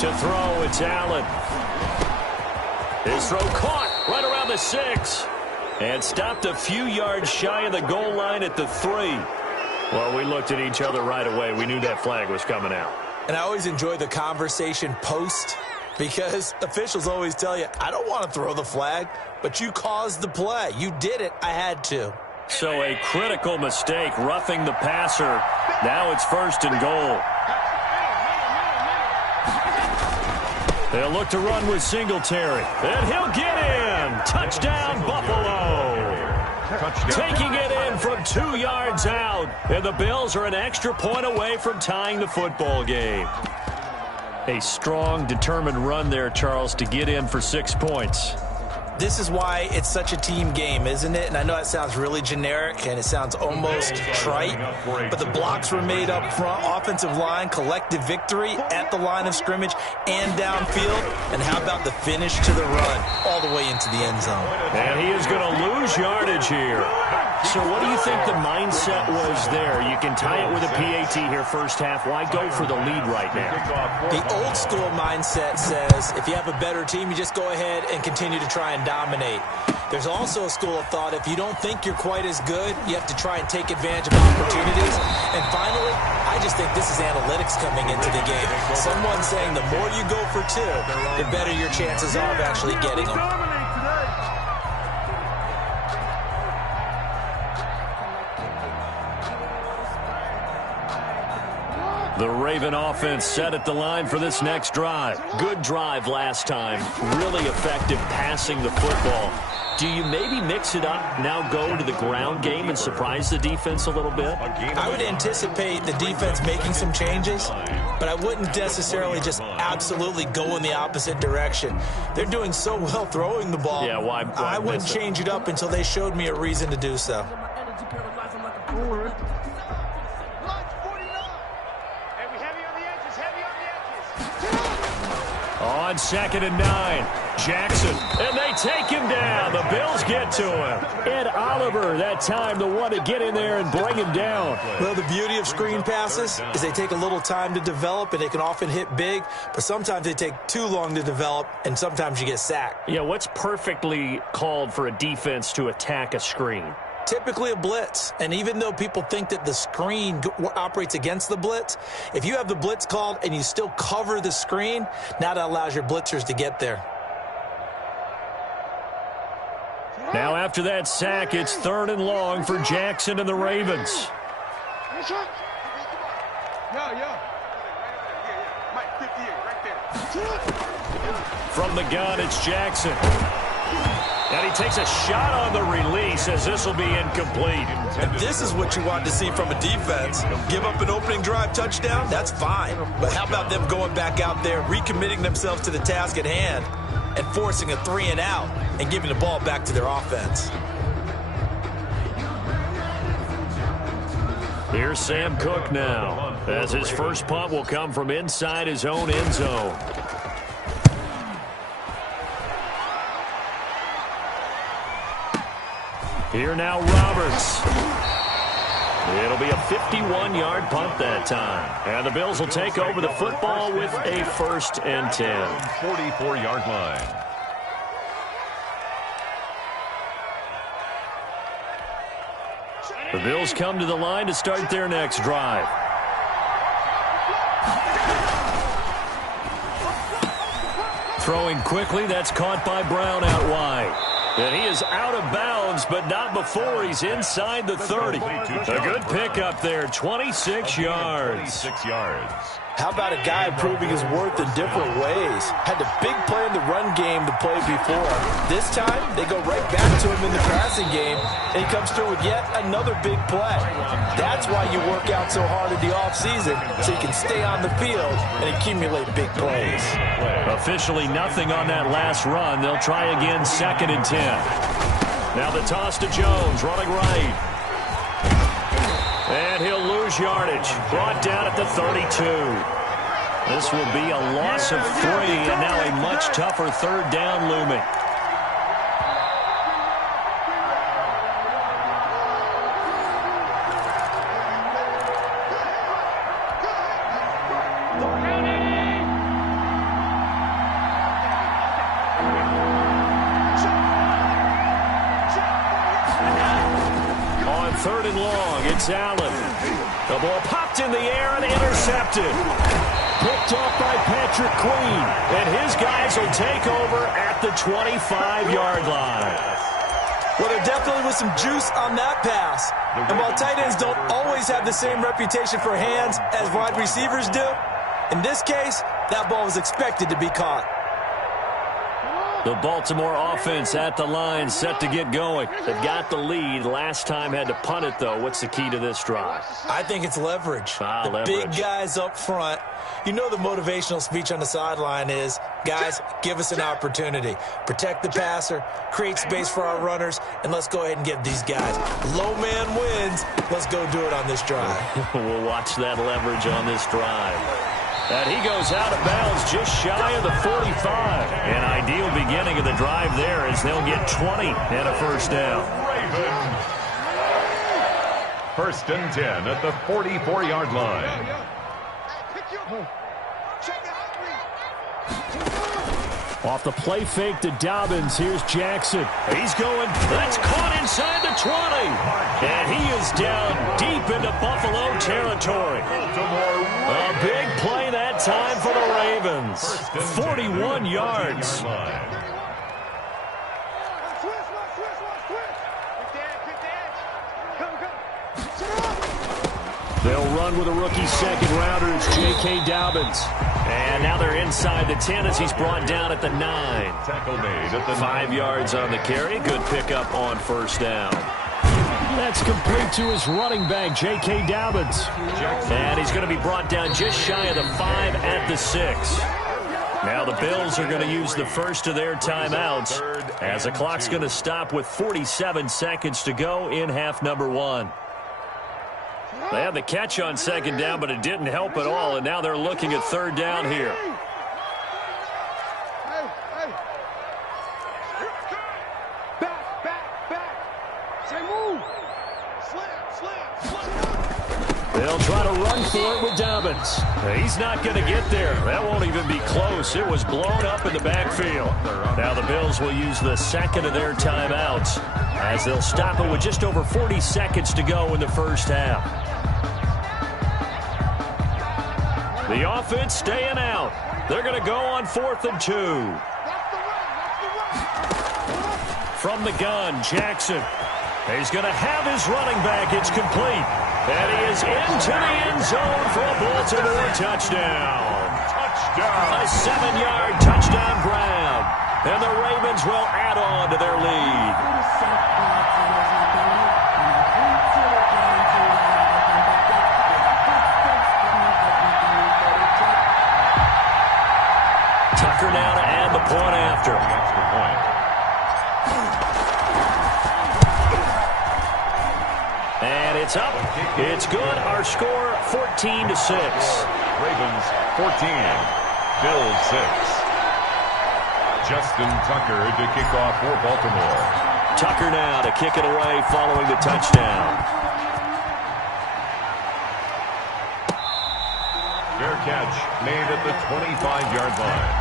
To throw, it's Allen. His throw caught right around the 6. And stopped a few yards shy of the goal line at the 3. Well, we looked at each other right away. We knew that flag was coming out. And I always enjoy the conversation post because officials always tell you, I don't want to throw the flag, but you caused the play. You did it. I had to. So a critical mistake, roughing the passer. Now it's 1st and goal. They'll look to run with Singletary. And he'll get in. Touchdown, Buffalo. Taking it in from 2 yards out. And the Bills are an extra point away from tying the football game. A strong, determined run there, Charles, to get in for 6 points. This is why it's such a team game, isn't it? And I know that sounds really generic and it sounds almost trite, but the blocks were made up front, offensive line, collective victory at the line of scrimmage and downfield. And how about the finish to the run all the way into the end zone? And he is going to lose yardage here. So what do you think the mindset was there? You can tie it with a PAT here first half. Why go for the lead right now? The old school mindset says if you have a better team, you just go ahead and continue to try and dominate. There's also a school of thought, if you don't think you're quite as good, you have to try and take advantage of opportunities. And finally, I just think this is analytics coming into the game. Someone saying the more you go for two, the better your chances are of actually getting them. The Raven offense set at the line for this next drive. Good drive last time. Really effective passing the football. Do you maybe mix it up, now go to the ground game and surprise the defense a little bit? I would anticipate the defense making some changes, but I wouldn't necessarily just absolutely go in the opposite direction. They're doing so well throwing the ball. Yeah, why I wouldn't change it up until they showed me a reason to do so. On 2nd and 9, Jackson, and they take him down. The Bills get to him. Ed Oliver, that time, the one to get in there and bring him down. Well, the beauty of screen passes is they take a little time to develop, and they can often hit big, but sometimes they take too long to develop, and sometimes you get sacked. Yeah, what's perfectly called for a defense to attack a screen? Typically a blitz, and even though people think that the screen operates against the blitz, if you have the blitz called and you still cover the screen, now that allows your blitzers to get there. Now after that sack, it's 3rd and long for Jackson and the Ravens. From the gun, it's Jackson. And he takes a shot on the release as this will be incomplete. And this is what you want to see from a defense. Give up an opening drive touchdown, that's fine. But how about them going back out there, recommitting themselves to the task at hand, and forcing a 3-and-out and giving the ball back to their offense? Here's Sam Cook now, as his first punt will come from inside his own end zone. Here now, Roberts. It'll be a 51-yard punt that time. And the Bills will take over the football with a 1st and 10. 44-yard line. The Bills come to the line to start their next drive. Throwing quickly, that's caught by Brown out wide. And he is out of bounds, but not before he's inside the 30. A good pickup there, 26 yards. 26 yards. How about a guy proving his worth in different ways? Had the big play in the run game to play before. This time, they go right back to him in the passing game, and he comes through with yet another big play. That's why you work out so hard in the offseason, so you can stay on the field and accumulate big plays. Officially nothing on that last run. They'll try again, 2nd and 10. Now the toss to Jones, running right. And he'll lose yardage. Brought down at the 32. This will be a loss of 3, and now a much tougher 3rd down looming. On 3rd and long, it's Allen. The ball popped in the air and intercepted. Picked off by Patrick Queen. And his guys will take over at the 25-yard line. Well, there definitely was some juice on that pass. And while tight ends don't always have the same reputation for hands as wide receivers do, in this case, that ball was expected to be caught. The Baltimore offense at the line, set to get going. They've got the lead. Last time had to punt it, though. What's the key to this drive? I think it's leverage. Leverage. Big guys up front. You know the motivational speech on the sideline is, guys, give us an opportunity. Protect the passer, create space for our runners, and let's go ahead and give these guys. Low man wins. Let's go do it on this drive. We'll watch that leverage on this drive. And he goes out of bounds just shy of the 45. An ideal beginning of the drive there as they'll get 20 and a 1st down. Ravens. 1st and 10 at the 44-yard line. Off the play fake to Dobbins, here's Jackson. He's going. That's caught inside the 20. And he is down deep into Buffalo territory. A big play that time for the Ravens. 41 yards. They'll run with a rookie second rounder. It's J.K. Dobbins. And now they're inside the 10 as he's brought down at the 9. Tackle made at the 5 yards on the carry. Good pickup on first down. That's complete to his running back, J.K. Dobbins. And he's going to be brought down just shy of the 5 at the 6. Now the Bills are going to use the first of their timeouts as the clock's going to stop with 47 seconds to go in half number 1. They had the catch on second down, but it didn't help at all, and now they're looking at third down here. They'll try to run for it with Dobbins. He's not going to get there. That won't even be close. It was blown up in the backfield. Now the Bills will use the second of their timeouts as they'll stop it with just over 40 seconds to go in the first half. The offense staying out. They're going to go on 4th and 2. From the gun, Jackson. He's going to have his running back. It's complete. And he is into the end zone for a Baltimore touchdown. A 7-yard touchdown grab. And the Ravens will add on to their lead. Tucker now to add the point after. Extra point. And it's up. It's good. Our score 14-6. Ravens 14. Bills 6. Justin Tucker to kick off for Baltimore. Tucker now to kick it away following the touchdown. Fair catch made at the 25-yard line.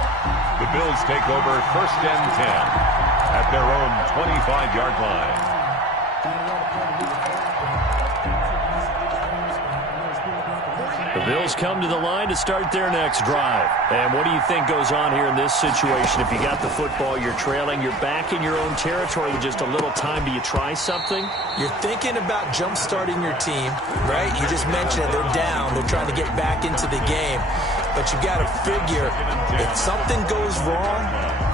The Bills take over 1st and 10 at their own 25-yard line. The Bills come to the line to start their next drive. And what do you think goes on here in this situation? If you got the football, you're trailing, you're back in your own territory with just a little time. Do you try something? You're thinking about jump-starting your team, right? You just mentioned it. They're down. They're trying to get back into the game. But you got to figure if something goes wrong,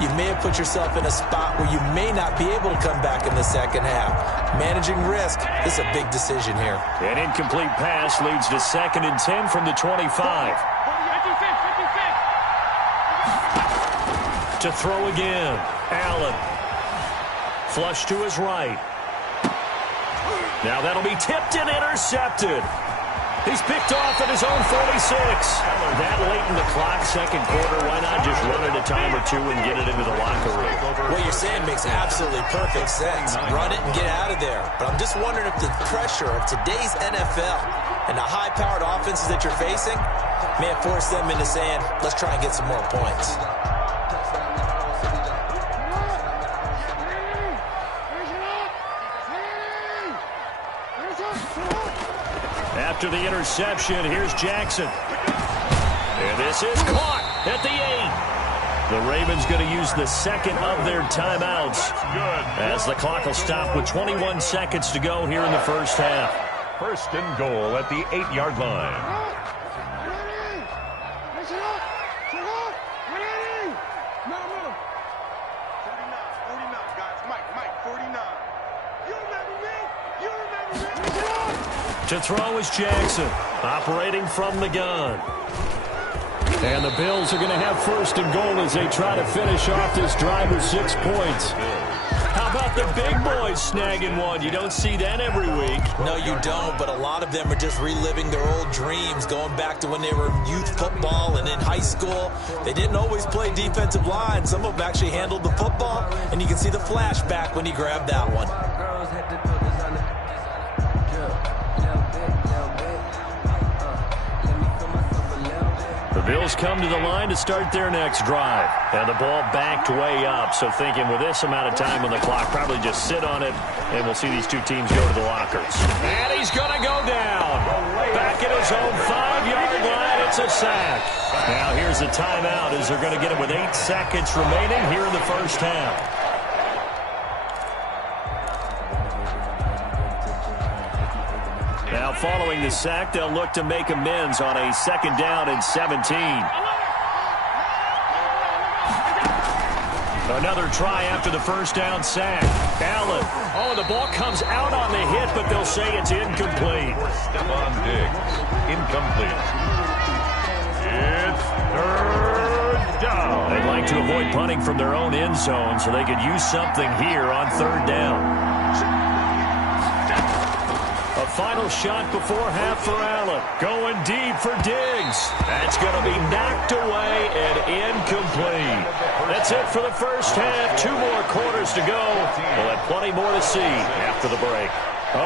you may have put yourself in a spot where you may not be able to come back in the second half. Managing risk is a big decision here. An incomplete pass leads to 2nd and 10 from the 25. To throw again. Allen. Flush to his right. Now that'll be tipped and intercepted. He's picked off at his own 46. That late in the clock, second quarter, why not just run it a time or two and get it into the locker room? What you're saying makes absolutely perfect sense. Run it and get out of there. But I'm just wondering if the pressure of today's NFL and the high-powered offenses that you're facing may have forced them into saying, let's try and get some more points. After the interception, here's Jackson. And this is caught at the 8. The Ravens going to use the second of their timeouts as the clock will stop with 21 seconds to go here in the first half. 1st and goal at the 8-yard line. To throw is Jackson, operating from the gun. And the Bills are going to have 1st and goal as they try to finish off this drive with 6 points. How about the big boys snagging one? You don't see that every week. No, you don't, but a lot of them are just reliving their old dreams, going back to when they were in youth football and in high school. They didn't always play defensive line. Some of them actually handled the football, and you can see the flashback when he grabbed that one. The Bills come to the line to start their next drive. And the ball backed way up, so thinking with this amount of time on the clock, probably just sit on it, and we'll see these two teams go to the lockers. And he's going to go down. Back at his own 5-yard line, it's a sack. Now here's a timeout as they're going to get it with 8 seconds remaining here in the first half. Now following the sack, they'll look to make amends on a 2nd down and 17. Another try after the first down sack. Allen. Oh, the ball comes out on the hit, but they'll say it's incomplete. Stephon Diggs. Incomplete. It's 3rd down. They'd like to avoid punting from their own end zone so they could use something here on 3rd down. A final shot before half for Allen. Going deep for Diggs. That's going to be knocked away and incomplete. That's it for the first half. 2 more quarters to go. We'll have plenty more to see after the break.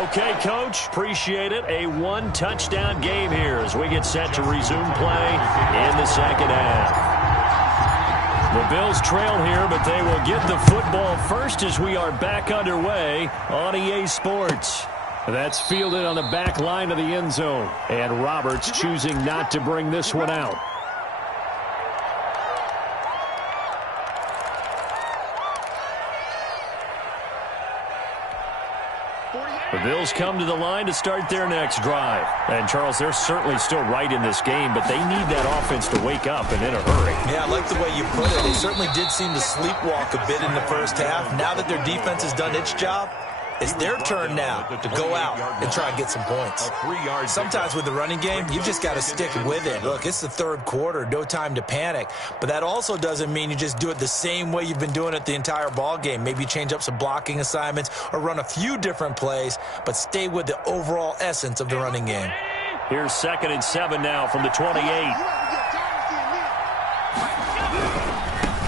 Okay, Coach, appreciate it. A 1-touchdown game here as we get set to resume play in the second half. The Bills trail here, but they will get the football first as we are back underway on EA Sports. That's fielded on the back line of the end zone. And Roberts choosing not to bring this one out. The Bills come to the line to start their next drive. And, Charles, they're certainly still right in this game, but they need that offense to wake up and in a hurry. Yeah, I like the way you put it. They certainly did seem to sleepwalk a bit in the first half. Now that their defense has done its job, it's their turn now to go out and try and get some points. Sometimes with the running game, you just got to stick with it. Look, it's the 3rd quarter, no time to panic. But that also doesn't mean you just do it the same way you've been doing it the entire ball game. Maybe change up some blocking assignments or run a few different plays, but stay with the overall essence of the running game. Here's 2nd and 7 now from the 28.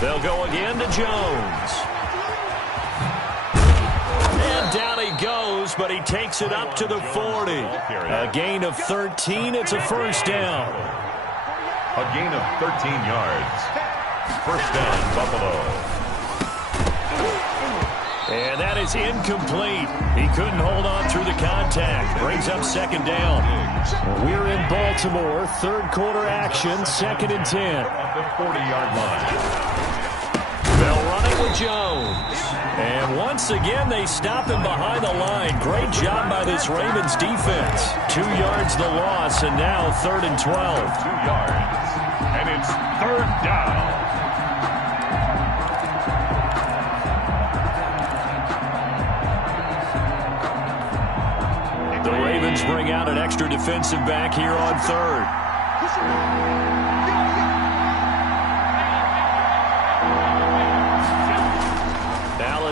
They'll go again to Jones. Down he goes, but he takes it up to the 40. A gain of 13. It's a first down. A gain of 13 yards. First down, Buffalo. And that is incomplete. He couldn't hold on through the contact. Brings up 2nd down. We're in Baltimore. 3rd quarter action. 2nd and 10. The 40-yard line. They'll run it with Jones. And once again, they stop him behind the line. Great job by this Ravens defense. 2 yards the loss, and now 3rd and 12. 2 yards. And it's 3rd down. The Ravens bring out an extra defensive back here on 3rd.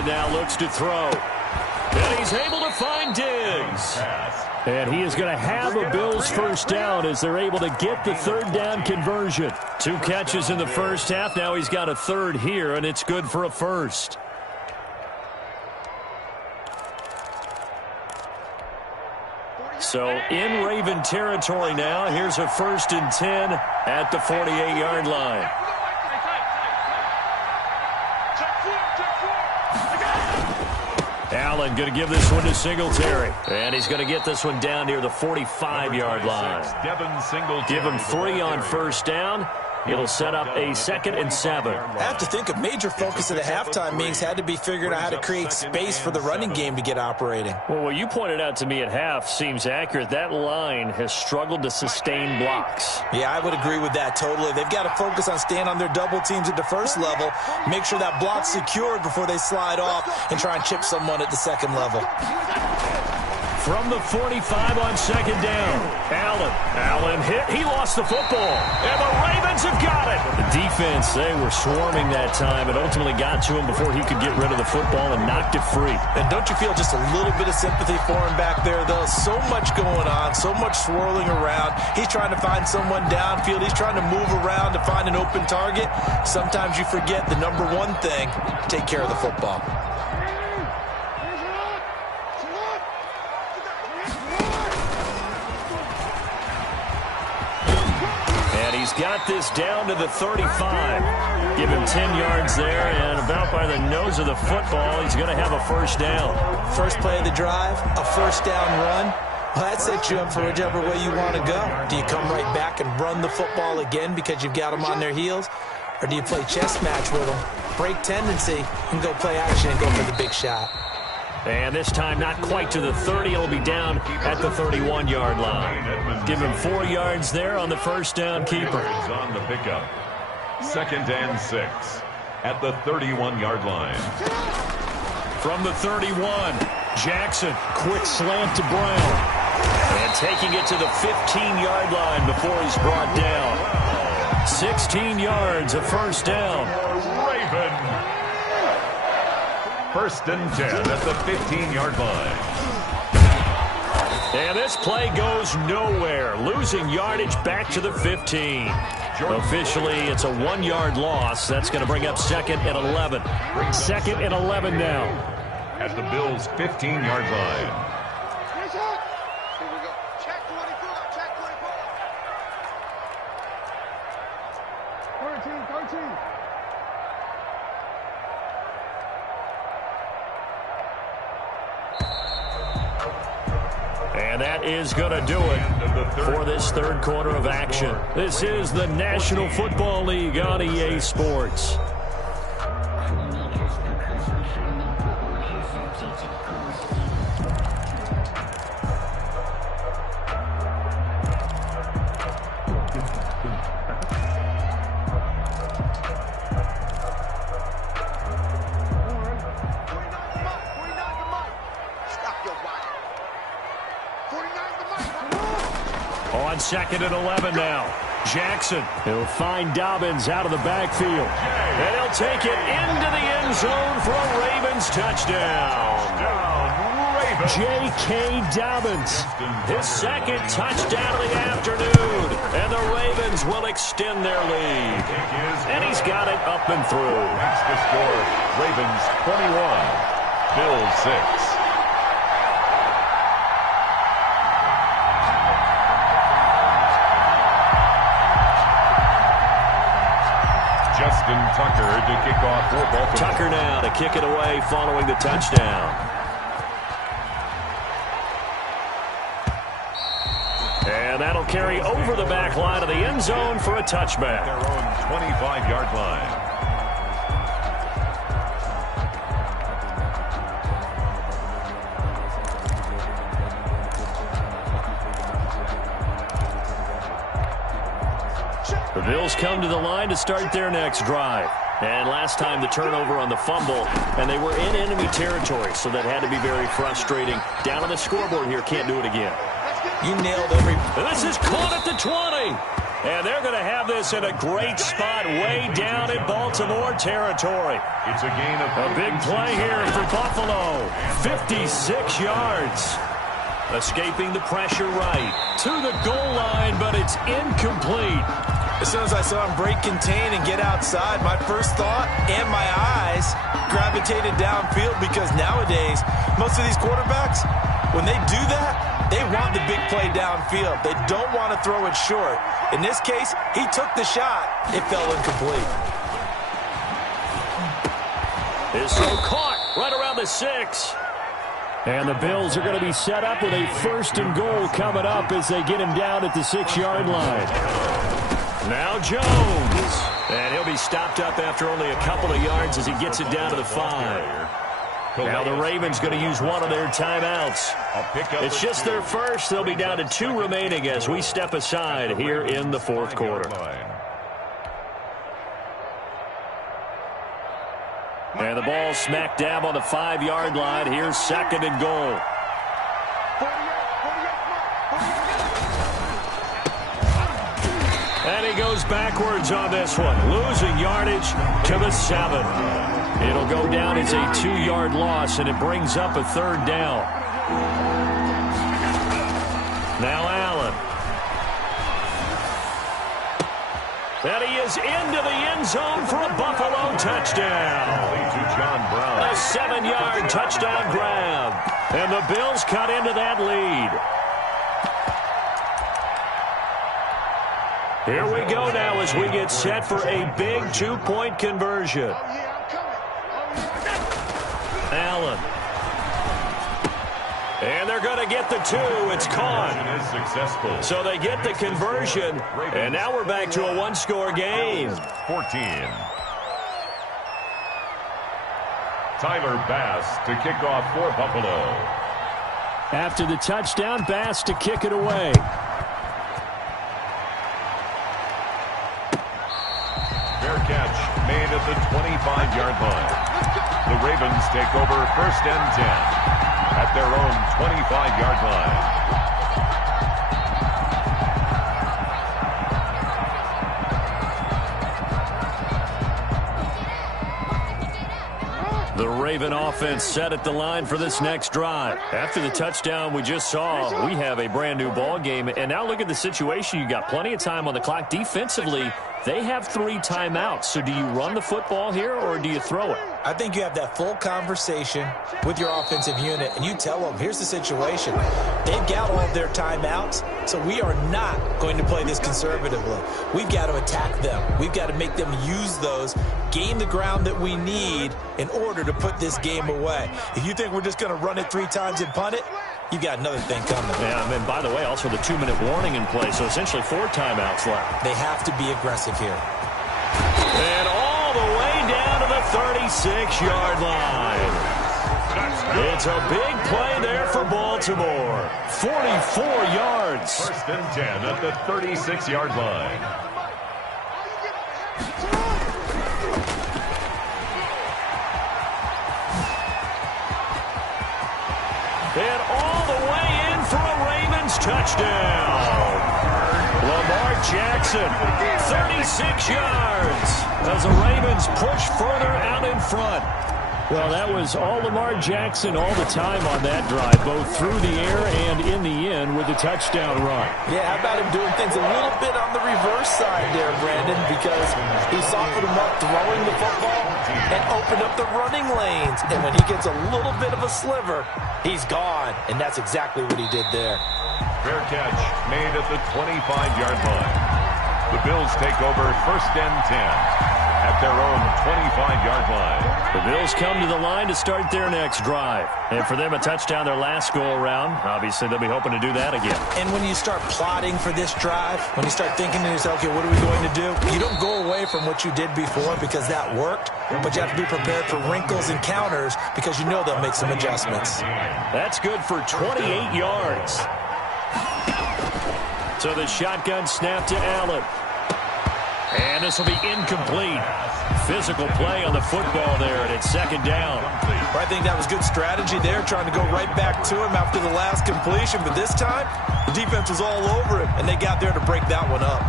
Now looks to throw. And he's able to find Diggs. And he is going to have a Bills first down as they're able to get the 3rd down conversion. 2 catches in the first half. Now he's got a 3rd here, and it's good for a first. So in Raven territory now. Here's a 1st and 10 at the 48-yard line. Allen going to give this one to Singletary. And he's going to get this one down near the 45-yard line. Give him 3 on first down. It'll set up a 2nd and 7. I have to think a major focus of the halftime meetings had to be figuring out how to create space for the running game to get operating. Well, what you pointed out to me at half seems accurate. That line has struggled to sustain blocks. Yeah, I would agree with that totally. They've got to focus on staying on their double teams at the first level, make sure that block's secured before they slide off and try and chip someone at the second level. From the 45 on 2nd down. Allen hit. He lost the football. And the Ravens have got it. The defense, they were swarming that time. It ultimately got to him before he could get rid of the football and knocked it free. And don't you feel just a little bit of sympathy for him back there, though? So much going on, so much swirling around. He's trying to find someone downfield. He's trying to move around to find an open target. Sometimes you forget the number one thing, take care of the football. got this down to the 35. Give him 10 yards there, and about by the nose of the football, he's going to have a first down. First play of the drive, a first down run. Well, that sets you up for whichever way you want to go. Do you come right back and run the football again because you've got them on their heels? Or do you play chess match with them, break tendency, and go play action and go for the big shot? And this time not quite to the 30. It'll be down at the 31-yard line. Give him 4 yards there on the first down keeper. On the pickup. 2nd and 6 at the 31-yard line. From the 31, Jackson, quick slant to Brown. And taking it to the 15-yard line before he's brought down. 16 yards, a first down. Raven. 1st and 10 at the 15-yard line. And this play goes nowhere. Losing yardage back to the 15. Officially, it's a 1-yard loss. That's going to bring up 2nd and 11. 2nd and 11 now. At the Bills' 15-yard line. Check 24. Check 24. 13. And that is going to do it for this third quarter of action. This is the National Football League on EA Sports. On 2nd and 11 now. Jackson, he'll find Dobbins out of the backfield. And he'll take it into the end zone for a Ravens touchdown. J.K. Dobbins, his 2nd touchdown of the afternoon. And the Ravens will extend their lead. And he's got it up and through. That's the score. Ravens 21, Bills 6. Justin Tucker to kick off for Baltimore. Tucker now to kick it away following the touchdown. And that'll carry over the back line of the end zone for a touchback. Their own 25-yard line. The Bills come to the line to start their next drive. And last time the turnover on the fumble, and they were in enemy territory, so that had to be very frustrating. Down on the scoreboard here, can't do it again. You nailed every... This is caught at the 20. And they're going to have this in a great spot way down in Baltimore territory. It's a gain of a big play here for Buffalo. 56 yards. Escaping the pressure right to the goal line, but it's incomplete. As soon as I saw him break contain and get outside, my first thought and my eyes gravitated downfield, because nowadays, most of these quarterbacks, when they do that, they want the big play downfield. They don't want to throw it short. In this case, he took the shot. It fell incomplete. Is so caught right around the 6. And the Bills are going to be set up with a 1st and goal coming up as they get him down at the 6-yard line. Now Jones. And he'll be stopped up after only a couple of yards as he gets it down to the 5. Now the Ravens going to use one of their timeouts. It's just their first. They'll be down to 2 remaining as we step aside here in the fourth quarter. And the ball smack dab on the 5-yard line. Here's 2nd and goal. And he goes backwards on this one, losing yardage to the 7. It'll go down as a 2-yard loss, and it brings up a 3rd down. Now Allen. And he is into the end zone for a Buffalo touchdown. A 7-yard touchdown grab. And the Bills cut into that lead. Here we go now as we get set for a big two-point conversion. Allen. And they're going to get the two. It's caught. Successful. So they get the conversion, and now we're back to a one-score game. 14. Tyler Bass to kick off for Buffalo. After the touchdown, Bass to kick it away. Fair catch made at the 25-yard line. The Ravens take over 1st and 10 at their own 25-yard line. The Raven offense set at the line for this next drive. After the touchdown we just saw, we have a brand new ball game. And now look at the situation. You got plenty of time on the clock. Defensively, they have 3 timeouts. So do you run the football here or do you throw it? I think you have that full conversation with your offensive unit, and you tell them, here's the situation. They've got all of their timeouts, so we are not going to play this conservatively. We've got to attack them. We've got to make them use those, gain the ground that we need in order to put this game away. If you think we're just going to run it 3 times and punt it, you got another thing coming. Yeah, and by the way, also the 2-minute warning in play, so essentially 4 timeouts left. They have to be aggressive here. And all the way down to the 36-yard line. It's a big play there for Baltimore. 44 yards. 1st and 10 at the 36-yard line. And all the way in for a Ravens touchdown. Lamar Jackson, 36 yards as the Ravens push further out in front. Well, that was all Lamar Jackson all the time on that drive, both through the air and in the end with the touchdown run. Yeah, how about him doing things a little bit on the reverse side there, Brandon, because he softened him up throwing the football and opened up the running lanes. And when he gets a little bit of a sliver, he's gone. And that's exactly what he did there. Fair catch made at the 25-yard line. The Bills take over 1st and 10 at their own 25-yard line. The Bills come to the line to start their next drive. And for them, a touchdown their last go-around. Obviously, they'll be hoping to do that again. And when you start plotting for this drive, when you start thinking to yourself, okay, what are we going to do? You don't go away from what you did before because that worked, but you have to be prepared for wrinkles and counters because you know they'll make some adjustments. That's good for 28 yards. So the shotgun snap to Allen. And this will be incomplete. Physical play on the football there, and it's 2nd down. I think that was good strategy there, trying to go right back to him after the last completion. But this time, the defense was all over him, and they got there to break that one up.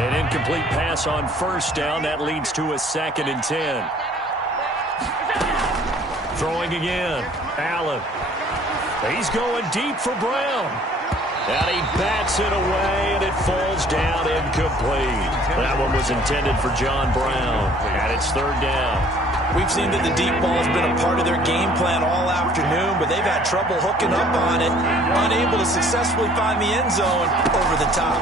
An incomplete pass on 1st down. That leads to a 2nd and 10. Throwing again. Allen. He's going deep for Brown. And he bats it away, and it falls down incomplete. That one was intended for John Brown. And it's 3rd down. We've seen that the deep ball has been a part of their game plan all afternoon, but they've had trouble hooking up on it, unable to successfully find the end zone over the top.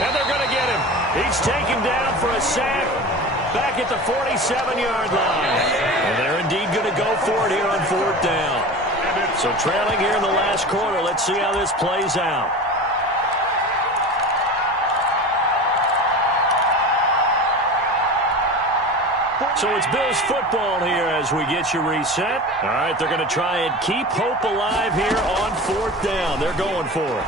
And they're going to get him. He's taken down for a sack back at the 47-yard line. And they're indeed going to go for it here on 4th down. So trailing here in the last quarter, let's see how this plays out. So it's Bills football here as we get you reset. All right, they're going to try and keep hope alive here on 4th down. They're going for it.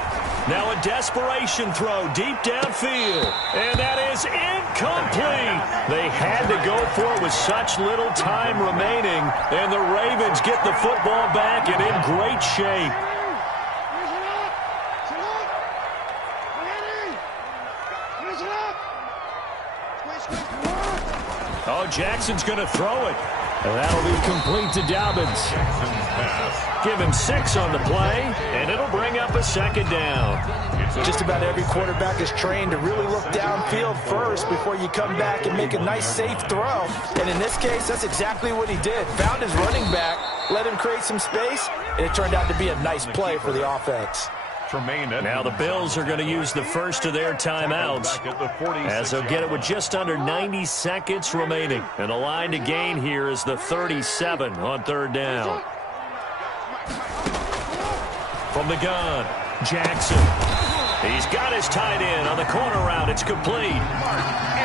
Now a desperation throw deep downfield. And that is incomplete. They had to go for it with such little time remaining. And the Ravens get the football back and in great shape. Oh, Jackson's going to throw it. And that'll be complete to Dobbins. Give him 6 on the play, and it'll bring up a second down. Just about every quarterback is trained to really look downfield first before you come back and make a nice, safe throw. And in this case, that's exactly what he did. Found his running back, let him create some space, and it turned out to be a nice play for the offense. Now the Bills are going to use the first of their timeouts as they'll get it with just under 90 seconds remaining. And the line to gain here is the 37 on 3rd down. From the gun, Jackson. He's got his tight end on the corner route. It's complete.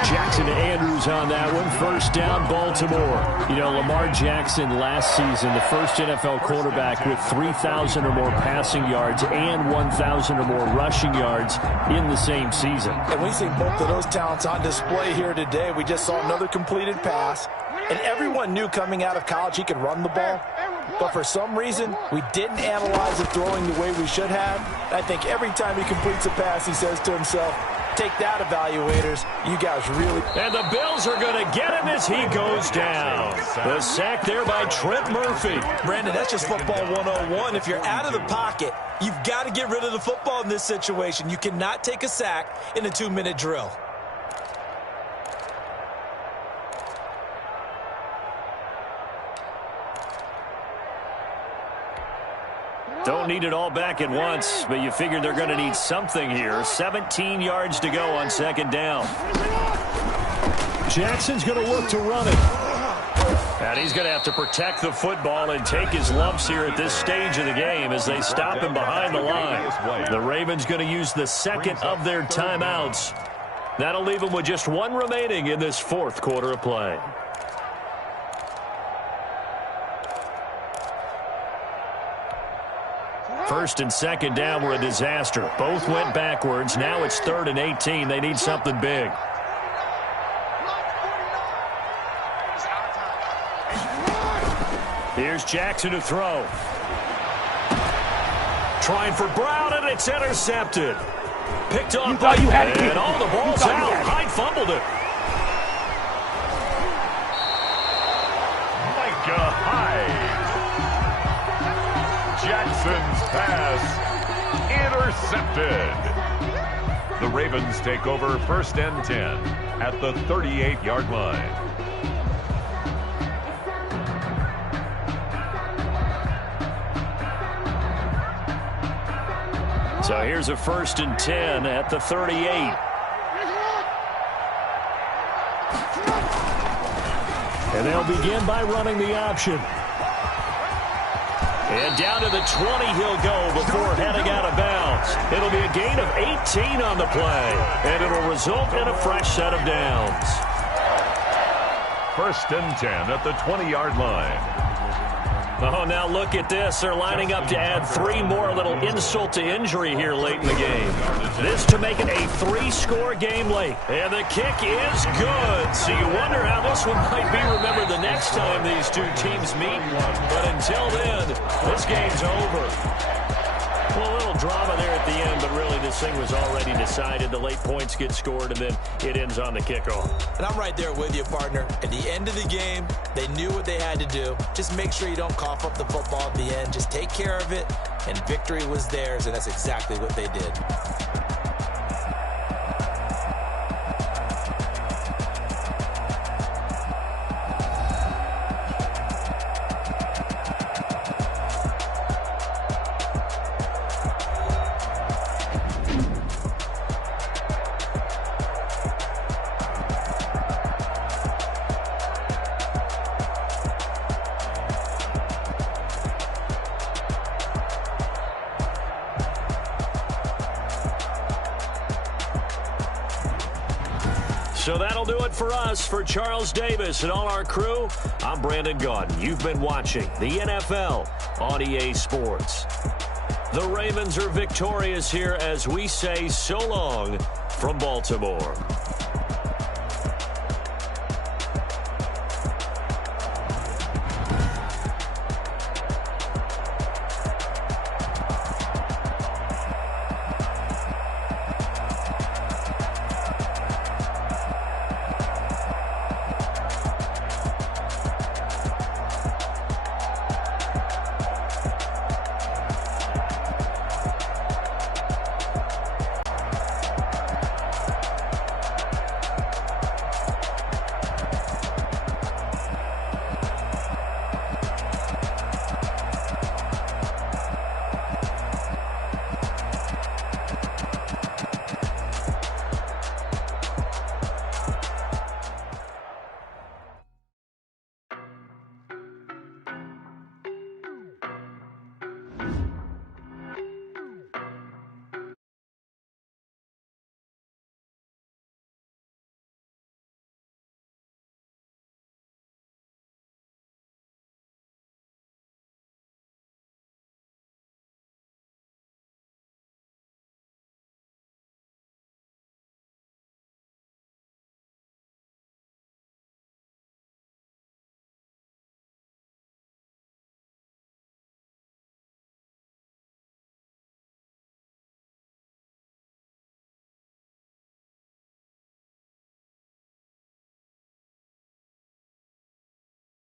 Jackson to Andrews on that one. 1st down, Baltimore. You know, Lamar Jackson last season, the first NFL quarterback with 3,000 or more passing yards and 1,000 or more rushing yards in the same season. And we see both of those talents on display here today. We just saw another completed pass. And everyone knew coming out of college he could run the ball. But for some reason, we didn't analyze the throwing the way we should have. I think every time he completes a pass, he says to himself, take that, evaluators. You guys really... And the Bills are going to get him as he goes down. The sack there by Trent Murphy. Brandon, that's just football 101. If you're out of the pocket, you've got to get rid of the football in this situation. You cannot take a sack in a 2-minute drill. Don't need it all back at once, but you figure they're going to need something here. 17 yards to go on 2nd down. Jackson's going to look to run it. And he's going to have to protect the football and take his lumps here at this stage of the game as they stop him behind the line. The Ravens going to use the 2nd of their timeouts. That'll leave them with just 1 remaining in this 4th quarter of play. 1st and 2nd down were a disaster. Both went backwards. Now it's 3rd and 18. They need something big. Here's Jackson to throw. Trying for Brown, and it's intercepted. Picked off by and all the ball's out. Hyde fumbled it. Micah Hyde. Jackson's pass intercepted. The Ravens take over 1st and 10 at the 38-yard line. So here's a 1st and 10 at the 38. And they'll begin by running the option. And down to the 20 he'll go before heading out of bounds. It'll be a gain of 18 on the play, and it'll result in a fresh set of downs. 1st and 10 at the 20-yard line. Oh, now look at this. They're lining up to add 3 more, a little insult to injury here late in the game. This to make it a 3-score game late. And the kick is good. So you wonder how this one might be remembered the next time these two teams meet. But until then, this game's over. Well, a little drama there at the end, but really this thing was already decided. The late points get scored, and then it ends on the kickoff. And I'm right there with you, partner. At the end of the game, they knew what they had to do. Just make sure you don't cough up the football at the end. Just take care of it, and victory was theirs, and that's exactly what they did. So that'll do it for us. For Charles Davis and all our crew, I'm Brandon Gaudin. You've been watching the NFL on EA Sports. The Ravens are victorious here as we say so long from Baltimore.